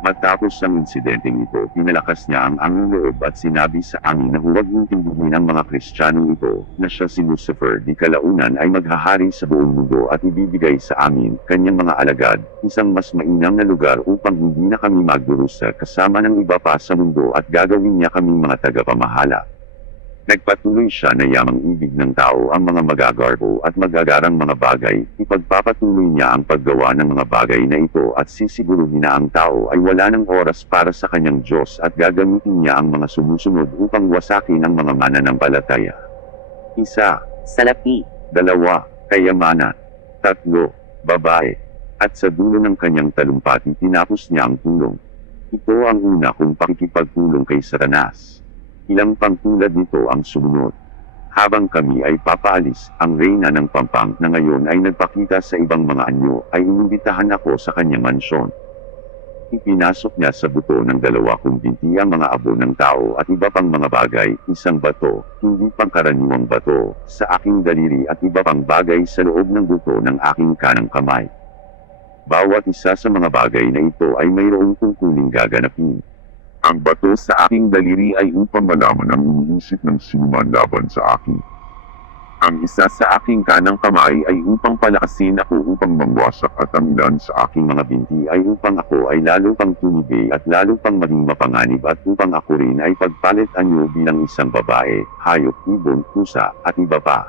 Matapos ang insidenteng ito, pinalakas niya ang aming loob at sinabi sa amin na huwag intindihin ang mga Kristiyanong ito, na siya si Lucifer di kalaunan ay maghahari sa buong mundo at ibibigay sa amin, kanyang mga alagad, isang mas mainam na lugar upang hindi na kami magdurusa kasama ng iba pa sa mundo at gagawin niya kaming mga tagapamahala. Nagpatuloy siya na yamang ibig ng tao ang mga magagarbo at magagarang mga bagay, ipagpapatuloy niya ang paggawa ng mga bagay na ito at sisiguruhin na ang tao ay wala ng oras para sa kanyang Diyos at gagamitin niya ang mga sumusunod upang wasakin ang mga mananampalataya. 1. Salapi. 2. Kayamanan. 3. Babae. At sa dulo ng kanyang talumpati tinapos niya ang tulong. Ito ang una kong pakikipagtulong kay Satanas. Ilang pangtulad nito ang sumunod. Habang kami ay papaalis, ang reyna ng Pampang na ngayon ay nagpakita sa ibang mga anyo, ay inimbitahan ako sa kanyang mansyon. Ipinasok niya sa buto ng 2 kong binti ang mga abo ng tao at iba pang mga bagay, isang bato, hindi pangkaraniwang bato, sa aking daliri at iba pang bagay sa loob ng buto ng aking kanang kamay. Bawat isa sa mga bagay na ito ay mayroong tungkuling gaganapin. Ang bato sa aking daliri ay upang malaman ang iniisip ng sinuman laban sa akin. Ang isa sa aking kanang kamay ay upang palakasin ako upang mangwasak at ang ilan sa aking mga binti ay upang ako ay lalo pang tumibay at lalo pang maging mapanganib at upang ako rin ay pagpalit anyo bilang isang babae, hayop, ibon, pusa, at iba pa.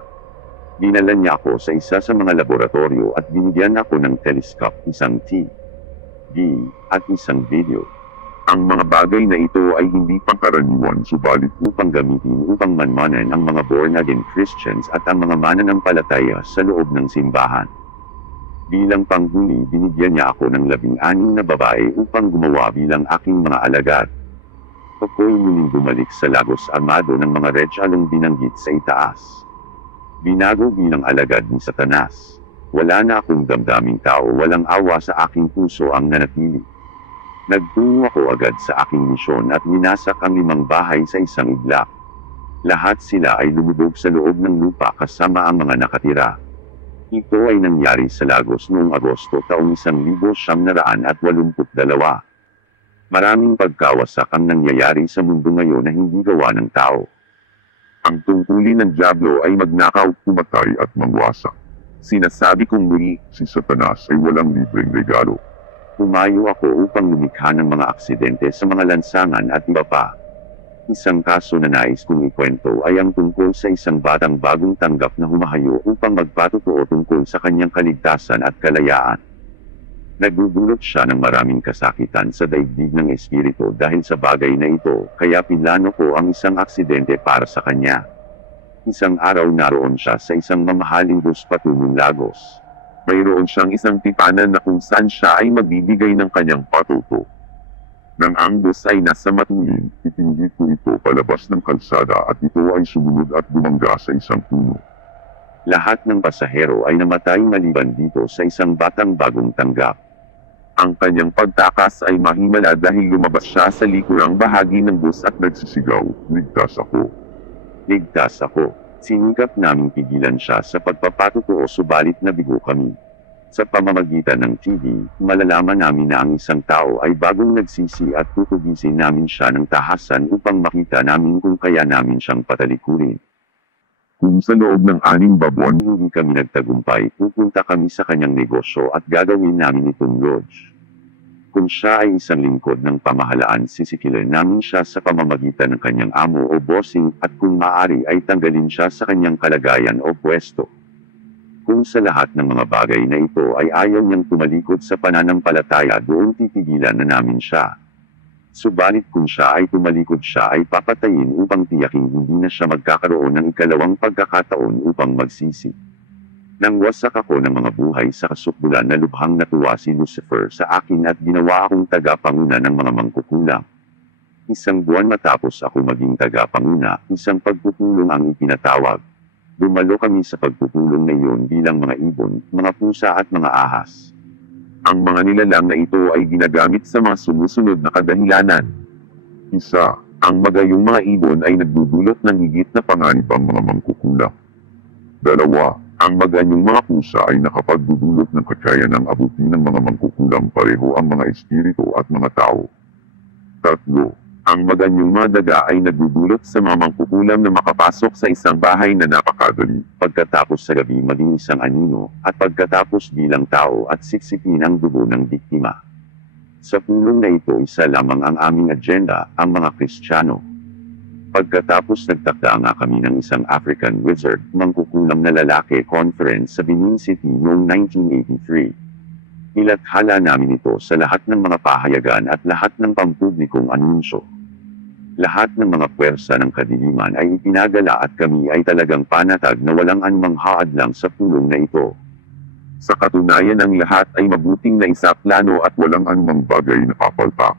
Dinala niya ako sa isa sa mga laboratorio at binigyan ako ng telescope, isang TV, at isang video. Ang mga bagay na ito ay hindi pangkaraniwan subalit upang gamitin upang manmanan ang mga born-again Christians at ang mga mananampalataya sa loob ng simbahan. Bilang panghuli, binigyan niya ako ng 16 na babae upang gumawa bilang aking mga alagad. Ako'y muling bumalik sa Lagos Armado ng mga retsalong binanggit sa itaas. Binago bilang alagad ni Satanas. Wala na akong damdaming tao, walang awa sa aking puso ang nanatili. Nagtungo ako agad sa aking misyon at winasak ang 5 bahay sa isang iglap. Lahat sila ay lumubog sa loob ng lupa kasama ang mga nakatira. Ito ay nangyari sa Lagos noong Agosto taong 1982. Maraming pagkawasak ang nangyayari sa mundo ngayon na hindi gawa ng tao. ang tungkulin ng dyablo ay magnakaw, pumatay at mangwasak. Sinasabi kong muli, si Satanas ay walang libreng regalo. Pumayo ako upang lumikha ng mga aksidente sa mga lansangan at iba pa. Isang kaso na nais kong ikwento ay ang tungkol sa isang batang bagong tanggap na humahayo upang magpatotoo tungkol sa kanyang kaligtasan at kalayaan. Nagdudulot siya ng maraming kasakitan sa daigdig ng espiritu dahil sa bagay na ito, kaya pinlano ko ang isang aksidente para sa kanya. Isang araw naroon siya sa isang mamahaling bus patungong Lagos. Mayroon siyang isang tipanan na kung saan siya ay magbibigay ng kanyang patuto. Nang ang bus ay nasa matulin, itinggit ko ito palabas ng kalsada at ito ay sumunod at bumangga sa isang puno. Lahat ng pasahero ay namatay maliban dito sa isang batang bagong tanggap. Ang kanyang pagtakas ay mahimala dahil lumabas siya sa likurang bahagi ng bus at nagsisigaw, "Ligtas ako! Ligtas ako!" Sinikap naming pigilan siya sa pagpapatotoo subalit nabigo kami. Sa pamamagitan ng TV, malalaman namin na ang isang tao ay bagong nagsisi at tutugisin namin siya ng tahasan upang makita namin kung kaya namin siyang patalikurin. Kung sa loob ng 6 buwan, Hindi kami nagtagumpay, pupunta kami sa kanyang negosyo at gagawin namin itong lodge. Kung siya ay isang lingkod ng pamahalaan, sisikilan namin siya sa pamamagitan ng kanyang amo o bossing at kung maaari ay tanggalin siya sa kanyang kalagayan o pwesto. Kung sa lahat ng mga bagay na ito ay ayaw niyang tumalikod sa pananampalataya, doon titigilan na namin siya. Subalit kung siya ay tumalikod, siya ay papatayin upang tiyaking hindi na siya magkakaroon ng ikalawang pagkakataon upang magsisi. Nang wasak ako ng mga buhay sa kasukbulan na lubhang natuwa si Lucifer sa akin at ginawa akong tagapanguna ng mga mangkukulam. Isang buwan matapos ako maging tagapanguna, isang pagpupulong ang ipinatawag. Dumalo kami sa pagpupulong na iyon bilang mga ibon, mga pusa at mga ahas. ang mga nilalang na ito ay ginagamit sa mga sumusunod na kadahilanan. Isa, ang magayong mga ibon ay nagdudulot ng higit na panganib ang mga mangkukulam. 2, ang maganyong mga pusa ay nakapagdudulot ng kakayanang abutin ng mga mangkukulam pareho ang mga espiritu at mga tao. 3, ang maganyong mga daga ay nagdudulot sa mga mangkukulam na makapasok sa isang bahay na napakadali. Pagkatapos sa gabi maging isang anino, at pagkatapos bilang tao at siksipin ang dugo ng biktima. Sa pulong na ito, isa lamang ang aming agenda, ang mga Kristiyano. Pagkatapos nagtakda nga kami ng isang African Wizard, mangkukulam na lalaki conference sa Benin City noong 1983. Nilathala namin ito sa lahat ng mga pahayagan at lahat ng pampublikong anunsyo. Lahat ng mga puwersa ng kadiliman ay ipinagala at kami ay talagang panatag na walang anumang haadlang sa pulong na ito. Sa katunayan, ang lahat ay mabuting na isaplano at walang anumang bagay na papalpak.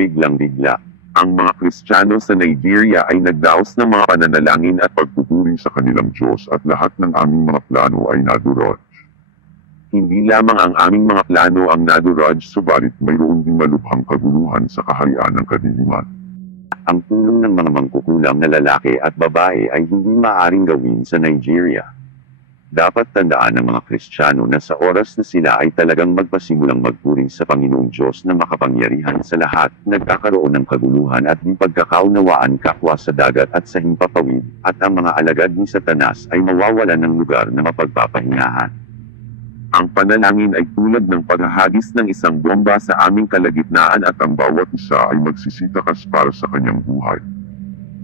Biglang-bigla, Ang mga Kristiyano sa Nigeria ay nagdaos ng mga pananalangin at pagpupuri sa kanilang Diyos at lahat ng aming mga plano ay nadurog. Hindi lamang ang aming mga plano ang nadurog, subalit mayroon din malubhang kaguluhan sa kaharian ng kadiliman. ang pulong ng mga mangkukulam na lalaki at babae ay hindi maaaring gawin sa Nigeria. Dapat tandaan ng mga Kristiyano na sa oras na sila ay talagang magpasimulang magpuri sa Panginoong Diyos na makapangyarihan sa lahat, nagkakaroon ng kaguluhan at di pagkakaunawaan kapwa sa dagat at sa himpapawid, at ang mga alagad ni Satanas ay mawawalan ng lugar na mapagpapahingahan. Ang panalangin ay tulad ng paghahagis ng isang bomba sa aming kalagitnaan at ang bawat isa ay magsisitakas para sa kanyang buhay.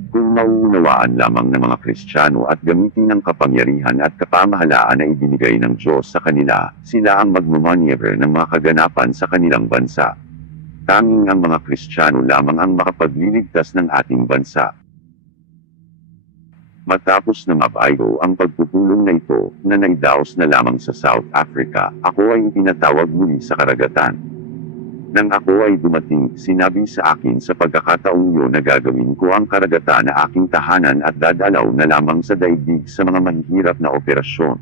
Kung mauunawaan lamang ng mga Kristiyano at gamitin ang kapangyarihan at kapamahalaan na ibinigay ng Diyos sa kanila, sila ang magmamanyever ng mga kaganapan sa kanilang bansa. Tanging ang mga Kristiyano lamang ang makapagliligtas ng ating bansa. Matapos na mabago ang pagpupulong na ito, na naidaos na lamang sa South Africa, ako ay ipinatawag muli sa karagatan. Nang ako ay dumating, sinabi sa akin sa pagkakataong iyon na gagawin ko ang karagatan na aking tahanan at dadalaw na lamang sa daigdig sa mga mahihirap na operasyon.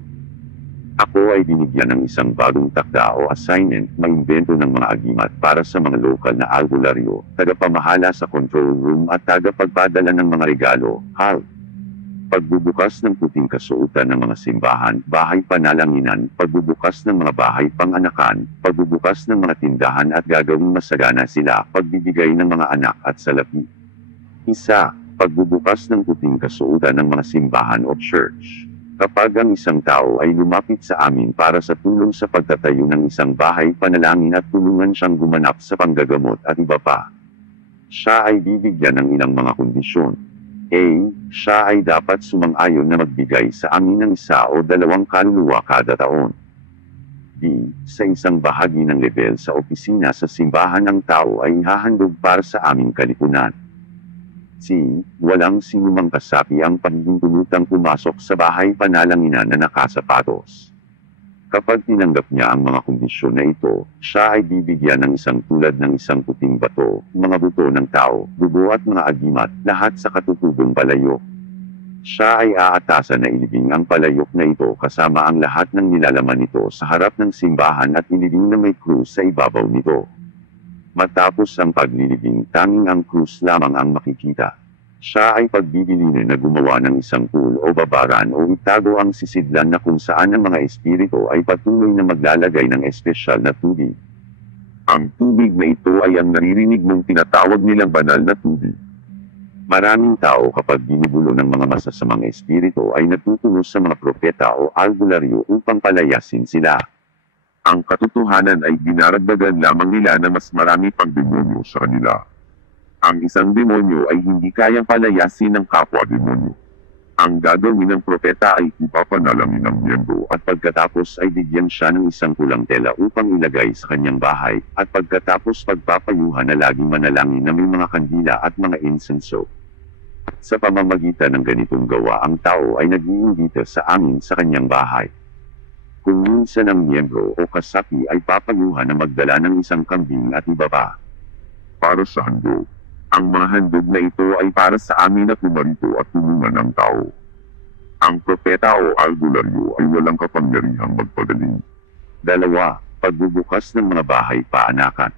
Ako ay binigyan ng isang bagong takda o assignment, maimbento ng mga agimat para sa mga lokal na albularyo, tagapamahala sa control room at tagapagpadala ng mga regalo, pagbubukas ng puting kasuotan ng mga simbahan, bahay panalanginan, pagbubukas ng mga bahay panganakan, pagbubukas ng mga tindahan at gagawing masagana sila, pagbibigay ng mga anak at salapi. Pagbubukas ng puting kasuotan ng mga simbahan o church. Kapag ang isang tao ay lumapit sa amin para sa tulong sa pagtatayo ng isang bahay panalangin at tulungan siyang gumanap sa panggagamot at iba pa, siya ay bibigyan ng ilang mga kondisyon. A. Siya ay dapat sumang-ayon na magbigay sa amin ng 1 o 2 kaluluwa kada taon. B. Sa isang bahagi ng level sa opisina sa simbahan ng tao ay ihahandog para sa aming kalipunan. C. Walang sinumang kasapi ang pagtutulutang pumasok sa bahay panalanginan na nakasapatos. Kapag tinanggap niya ang mga kondisyon na ito, siya ay bibigyan ng isang tulad ng isang puting bato, mga buto ng tao, dugo at mga agimat, lahat sa katutubong palayok. Siya ay aatasan na ilibing ang palayok na ito kasama ang lahat ng nilalaman nito sa harap ng simbahan at ilibing na may krus sa ibabaw nito. Matapos ang paglilibing, tanging ang krus lamang ang makikita. Siya ay pagbibilinin na gumawa ng isang pool o babaran o itago ang sisidlan na kung saan ang mga espiritu ay patuloy na maglalagay ng espesyal na tubig. Ang tubig na ito ay ang naririnig mong tinatawag nilang banal na tubig. Maraming tao kapag ginugulo ng mga masasamang espiritu ay natutunos sa mga propeta o albularyo upang palayasin sila. Ang katotohanan ay dinaragdagan lamang nila na mas marami pang demonyo sa kanila. Ang isang demonyo ay hindi kayang palayasin ng kapwa-demonyo. Ang gagawin ng propeta ay ipapanalangin ng miyembro at pagkatapos ay bigyan siya ng isang pulang tela upang ilagay sa kanyang bahay, at pagkatapos pagpapayuhan na laging manalangin na may mga kandila at mga insenso. Sa pamamagitan ng ganitong gawa ang tao ay nag-iimbita sa amin sa kanyang bahay. Kung minsan ang miyembro o kasapi ay papayuhan na magdala ng isang kambing at iba pa. Para sa handog. Ang mga handog na ito ay para sa amin na pumarito at tulungan ng tao. Ang propeta o albularyo ay walang kapangyarihang magpagaling. 2. Pagbubukas ng mga bahay paanakan.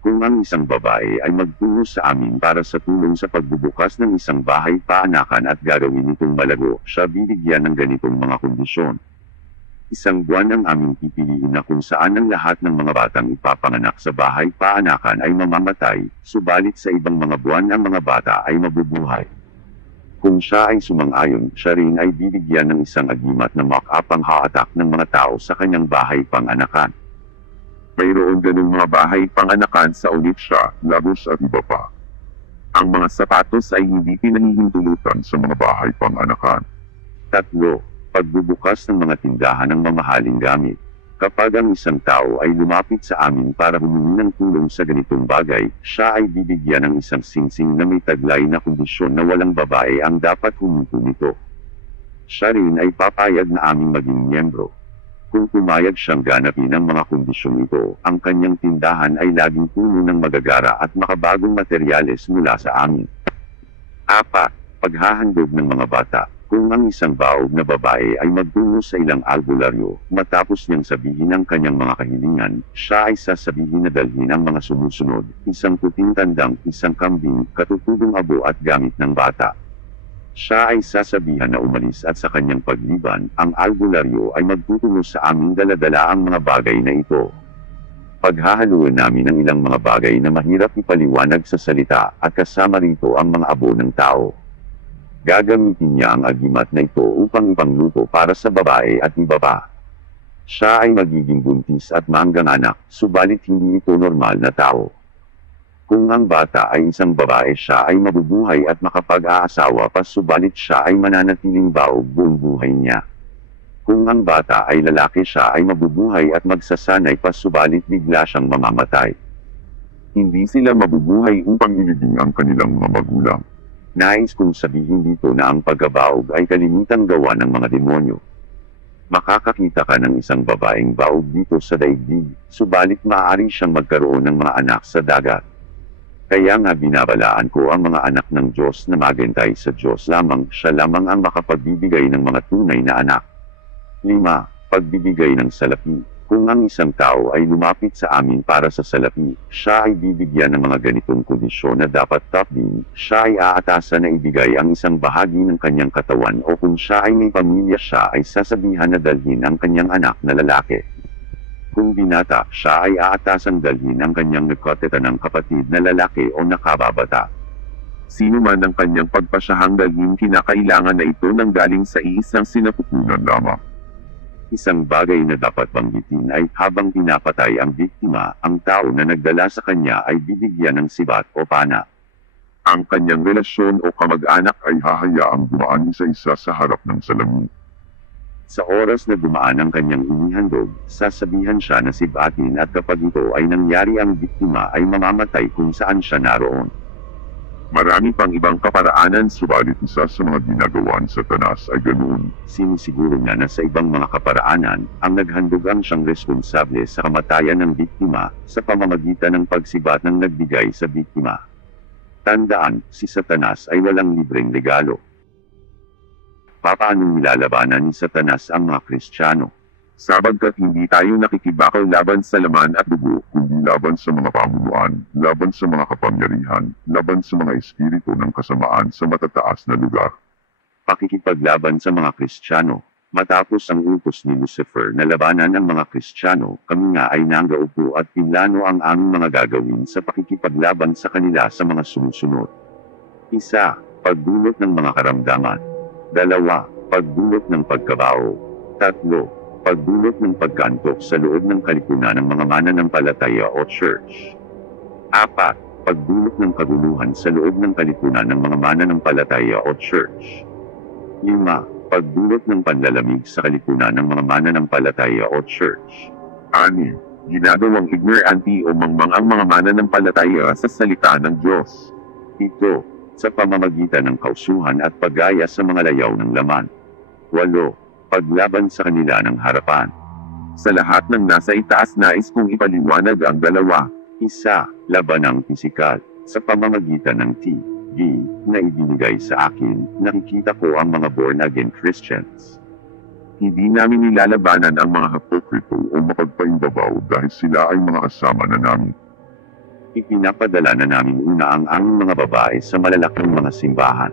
Kung ang isang babae ay magtungo sa amin para sa tulong sa pagbubukas ng isang bahay paanakan at gagawin itong malago, siya bibigyan ng ganitong mga kondisyon. 1 buwan ang aming pipiliin na kung saan ang lahat ng mga batang ipapanganak sa bahay paanakan ay mamamatay, subalit sa ibang mga buwan ang mga bata ay mabubuhay. Kung siya ay sumang-ayon, siya rin ay bibigyan ng isang agimat na makapang haatak ng mga tao sa kanyang bahay panganakan. Mayroon ganung mga bahay panganakan sa Onitsha, Lagos at iba pa. Ang mga sapatos ay hindi pinahihintulutan sa mga bahay panganakan. 3. Pagbubukas ng mga tindahan ng mamahaling gamit. Kapag ang isang tao ay lumapit sa amin para humingi ng tulong sa ganitong bagay, siya ay bibigyan ng isang singsing na may taglay na kondisyon na walang babae ang dapat huminto nito. Siya rin ay papayag na aming maging miyembro. Kung pumayag siyang ganapin ang mga kondisyon ito, ang kanyang tindahan ay laging puno ng magagara at makabagong materyales mula sa amin. 4. Paghahandog ng mga bata. Kung ang isang baog na babae ay magtungo sa ilang albularyo, matapos niyang sabihin ang kanyang mga kahilingan, siya ay sasabihin na dalhin ang mga sumusunod, isang puting tandang, isang kambing, katutubong abo at gamit ng bata. Siya ay sasabihan na umalis at sa kanyang pagliban, ang albularyo ay magtutungo sa aming daladala ang mga bagay na ito. Paghahaluan namin ang ilang mga bagay na mahirap ipaliwanag sa salita, at kasama rito ang mga abo ng tao. Gagamitin niya ang agimat na ito upang ipangluto para sa babae at iba pa. Siya ay magiging buntis at mangganganak, subalit hindi ito normal na tao. Kung ang bata ay isang babae, siya ay mabubuhay at makapag-aasawa pa, subalit siya ay mananatiling baog buong buhay niya. Kung ang bata ay lalaki, siya ay mabubuhay at magsasanay pa, subalit bigla siyang mamamatay. Hindi sila mabubuhay upang ilibing ang kanilang mga magulang. Nais kong sabihin dito na ang pagkabaog ay kalimitang gawa ng mga demonyo. Makakakita ka ng isang babaeng baog dito sa daigdig, subalit maaari siyang magkaroon ng mga anak sa dagat. Kaya nga binabalaan ko ang mga anak ng Diyos na maghintay sa Diyos lamang, siya lamang ang makapagbibigay ng mga tunay na anak. 5. Pagbibigay ng salapi. Kung ang isang tao ay lumapit sa amin para sa salapi, siya ay bibigyan ng mga ganitong kondisyon na dapat tapin, siya ay aatasan na ibigay ang isang bahagi ng kanyang katawan o kung siya ay may pamilya siya ay sasabihan na dalhin ang kanyang anak na lalaki. Kung binata, siya ay aatasang dalhin ang kanyang nagkatetanang kapatid na lalaki o nakababata. Sino man ang kanyang pagpasyahang dalhin, kinakailangan na ito nanggaling sa iisang sinapupunan lamang. Isang bagay na dapat banggitin ay habang pinapatay ang biktima, ang tao na nagdala sa kanya ay bibigyan ng sibat o pana. Ang kanyang relasyon o kamag-anak ay hahayaang dumaan isa-isa sa harap ng salamin. Sa oras na dumaan ang kanyang inihandog, sasabihan siya na sibatin at kapag ito ay nangyari ang biktima ay mamamatay kung saan siya naroon. Marami pang ibang kaparaanan, subalit isa sa mga ginagawa ni Satanas ay ganoon. Sinisiguro niya na sa ibang mga kaparaanan, ang naghandog ang siyang responsable sa kamatayan ng biktima, sa pamamagitan ng pagsibat ng nagbigay sa biktima. Tandaan, si Satanas ay walang libreng regalo. Papaanong nilalabanan ni Satanas ang mga Kristiyano? Sabagkat hindi tayo nakikibakaw laban sa laman at dugo, kundi laban sa mga pamunuan, laban sa mga kapangyarihan, laban sa mga espiritu ng kasamaan sa matataas na lugar. Pakikipaglaban sa mga Kristiyano. Matapos ang utos ni Lucifer na labanan ang mga Kristiyano, kami nga ay nanggaupo at pinlano ang aming mga gagawin sa pakikipaglaban sa kanila sa mga sumusunod. 1. Pagdulot ng mga karamdaman. 2. Pagdulot ng pagkabao. 3. Pagdulot ng pagkantok sa loob ng kalipunan ng mga mananampalataya o church. 4. Pagdulot ng kaguluhan sa loob ng kalipunan ng mga mananampalataya o church. 5. Pagdulot ng panlalamig sa kalipunan ng mga mananampalataya o church. 6. Ginagawang ignorante o mangmang ang mga mananampalataya sa salita ng Diyos. 7. Sa pamamagitan ng kausuhan at paggaya sa mga layaw ng laman. 8. Paglaban sa kanila ng harapan. Sa lahat ng nasa itaas, nais kong ipaliwanag ang dalawa. 1. Labanang pisikal. Sa pamamagitan ng TV na ibinigay sa akin, nakikita ko ang mga born-again Christians. Hindi namin nilalabanan ang mga hipokrito o mapagpaimbabaw dahil sila ay mga kasama na namin. Ipinapadala na namin una ang aming mga babae sa malalaking mga simbahan.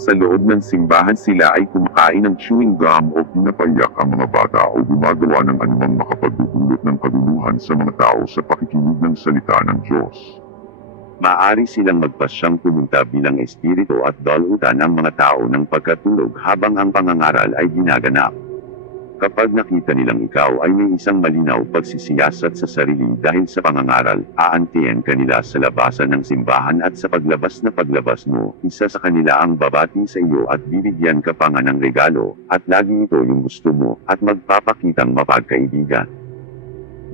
Sa loob ng simbahan sila ay kumakain ng chewing gum o pinapayak ang mga bata o gumagawa ng anumang makapagdudulot ng kaguluhan sa mga tao sa pakikinig ng salita ng Diyos. Maaari silang magpasyang pumunta bilang espiritu at dolutan ang mga tao ng pagkatulog habang ang pangangaral ay ginaganap. Kapag nakita nilang ikaw ay may isang malinaw pagsisiyasat sa sarili dahil sa pangangaral, aantiyan kanila sa labasan ng simbahan at sa paglabas mo, isa sa kanila ang babati sa iyo at bibigyan ka pa nga ng regalo, at lagi ito yung gusto mo, at magpapakitang mapagkaibigan.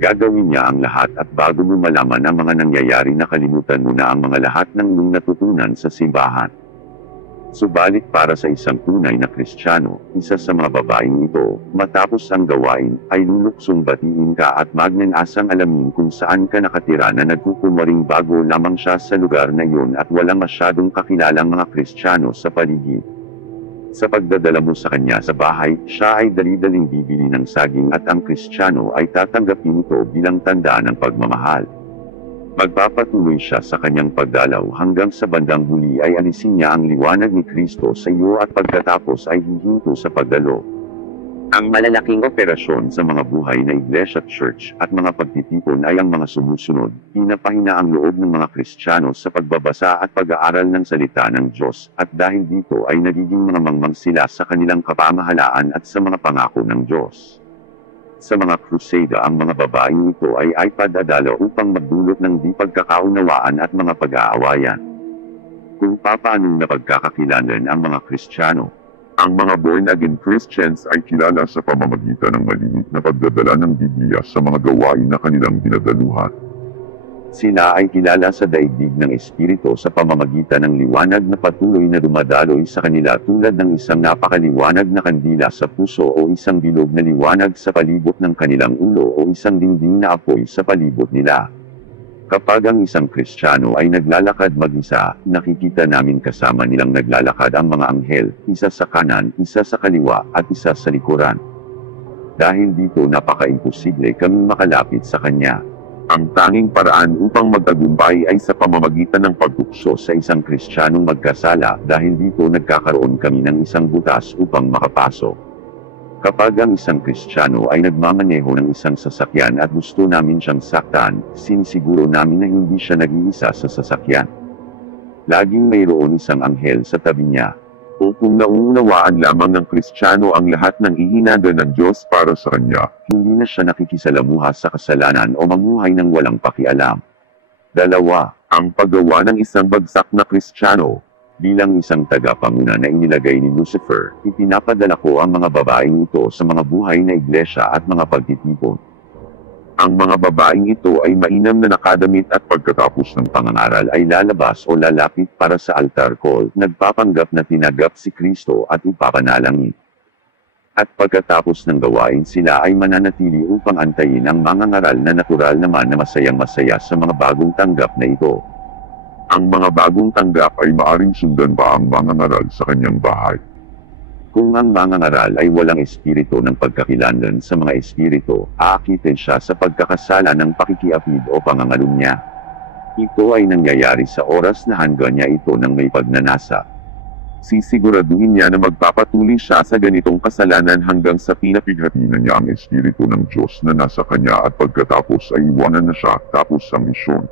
Gagawin niya ang lahat at bago mo malaman ang mga nangyayari nakalimutan mo na ang mga lahat ng iyong natutunan sa simbahan. Subalit para sa isang tunay na Kristiyano, isa sa mga babaeng ito, matapos ang gawain, ay luluksong batiin ka at magnanasang alamin kung saan ka nakatira na nagkukunwaring bago lamang siya sa lugar na iyon at walang masyadong kakilalang mga Kristiyano sa paligid. Sa pagdadala mo sa kanya sa bahay, siya ay dali-daling bibili ng saging at ang Kristiyano ay tatanggapin ito bilang tanda ng pagmamahal. Magpapatuloy siya sa kanyang pagdalaw hanggang sa bandang huli ay alisin niya ang liwanag ni Kristo sa iyo at pagkatapos ay hihinto sa pagdalo. Ang malalaking operasyon sa mga buhay na iglesia at church at mga pagtitipon ay ang mga sumusunod, pinapahina ang loob ng mga Kristiyano sa pagbabasa at pag-aaral ng salita ng Diyos, at dahil dito ay nagiging mga mangmang sila sa kanilang kapamahalaan at sa mga pangako ng Diyos. Sa mga krusada ang mga babaeng ito ay ipadadala upang magdulot ng di pagkakaunawaan at mga pag-aawayan. Kung papaanong napagkakakilanlan ang mga Kristiyano, ang mga born-again Christians ay kilala sa pamamagitan ng maliit na pagdadala ng Biblia sa mga gawain na kanilang dinadaluhan. Sila ay kilala sa daigdig ng espiritu sa pamamagitan ng liwanag na patuloy na dumadaloy sa kanila tulad ng isang napakaliwanag na kandila sa puso o isang bilog na liwanag sa palibot ng kanilang ulo o isang dingding na apoy sa palibot nila. Kapag ang isang Kristiyano ay naglalakad mag-isa, nakikita namin kasama nilang naglalakad ang mga anghel, isa sa kanan, isa sa kaliwa, at isa sa likuran. Dahil dito napaka-imposible kaming makalapit sa Kanya. Ang tanging paraan upang magtagumpay ay sa pamamagitan ng pagtukso sa isang Kristiyanong magkasala dahil dito nagkakaroon kami ng isang butas upang makapasok. Kapag ang isang Kristiyano ay nagmamaneho ng isang sasakyan at gusto namin siyang saktan, sinisiguro namin na hindi siya nag-iisa sa sasakyan. Laging mayroon isang anghel sa tabi niya. O kung nauunawaan lamang ng Kristiyano ang lahat ng ihinanda ng Diyos para sa kanya, hindi na siya nakikisalamuha sa kasalanan o mamuhay ng walang pakialam. 2. ang paggawa ng isang bagsak na Kristiyano. Bilang isang tagapanguna na inilagay ni Lucifer, ipinapadala ko ang mga babaeng ito sa mga buhay na iglesia at mga pagtitipon. Ang mga babaeng ito ay mainam na nakadamit at pagkatapos ng Pangangaral ay lalabas o lalapit para sa altar call, nagpapanggap na tinagap si Kristo at ipapanalangin. At pagkatapos ng gawain sila ay mananatili upang antayin ang mga ngaral na natural naman na masayang-masaya sa mga bagong tanggap na ito. Ang mga bagong tanggap ay maaring sundan pa ang mga ngaral sa kanyang bahay. Kung ang mga ngaral ay walang espiritu ng pagkakilanlan sa mga espiritu, aakitin siya sa pagkakasala ng pakikiapid o pangangalunya. Ito ay nangyayari sa oras na hanggan niya ito ng may pagnanasa. Sisiguraduhin niya na magpapatuloy siya sa ganitong kasalanan hanggang sa Pighati na niya ang espiritu ng Diyos na nasa kanya at pagkatapos ay iwanan na siya tapos ang misyon.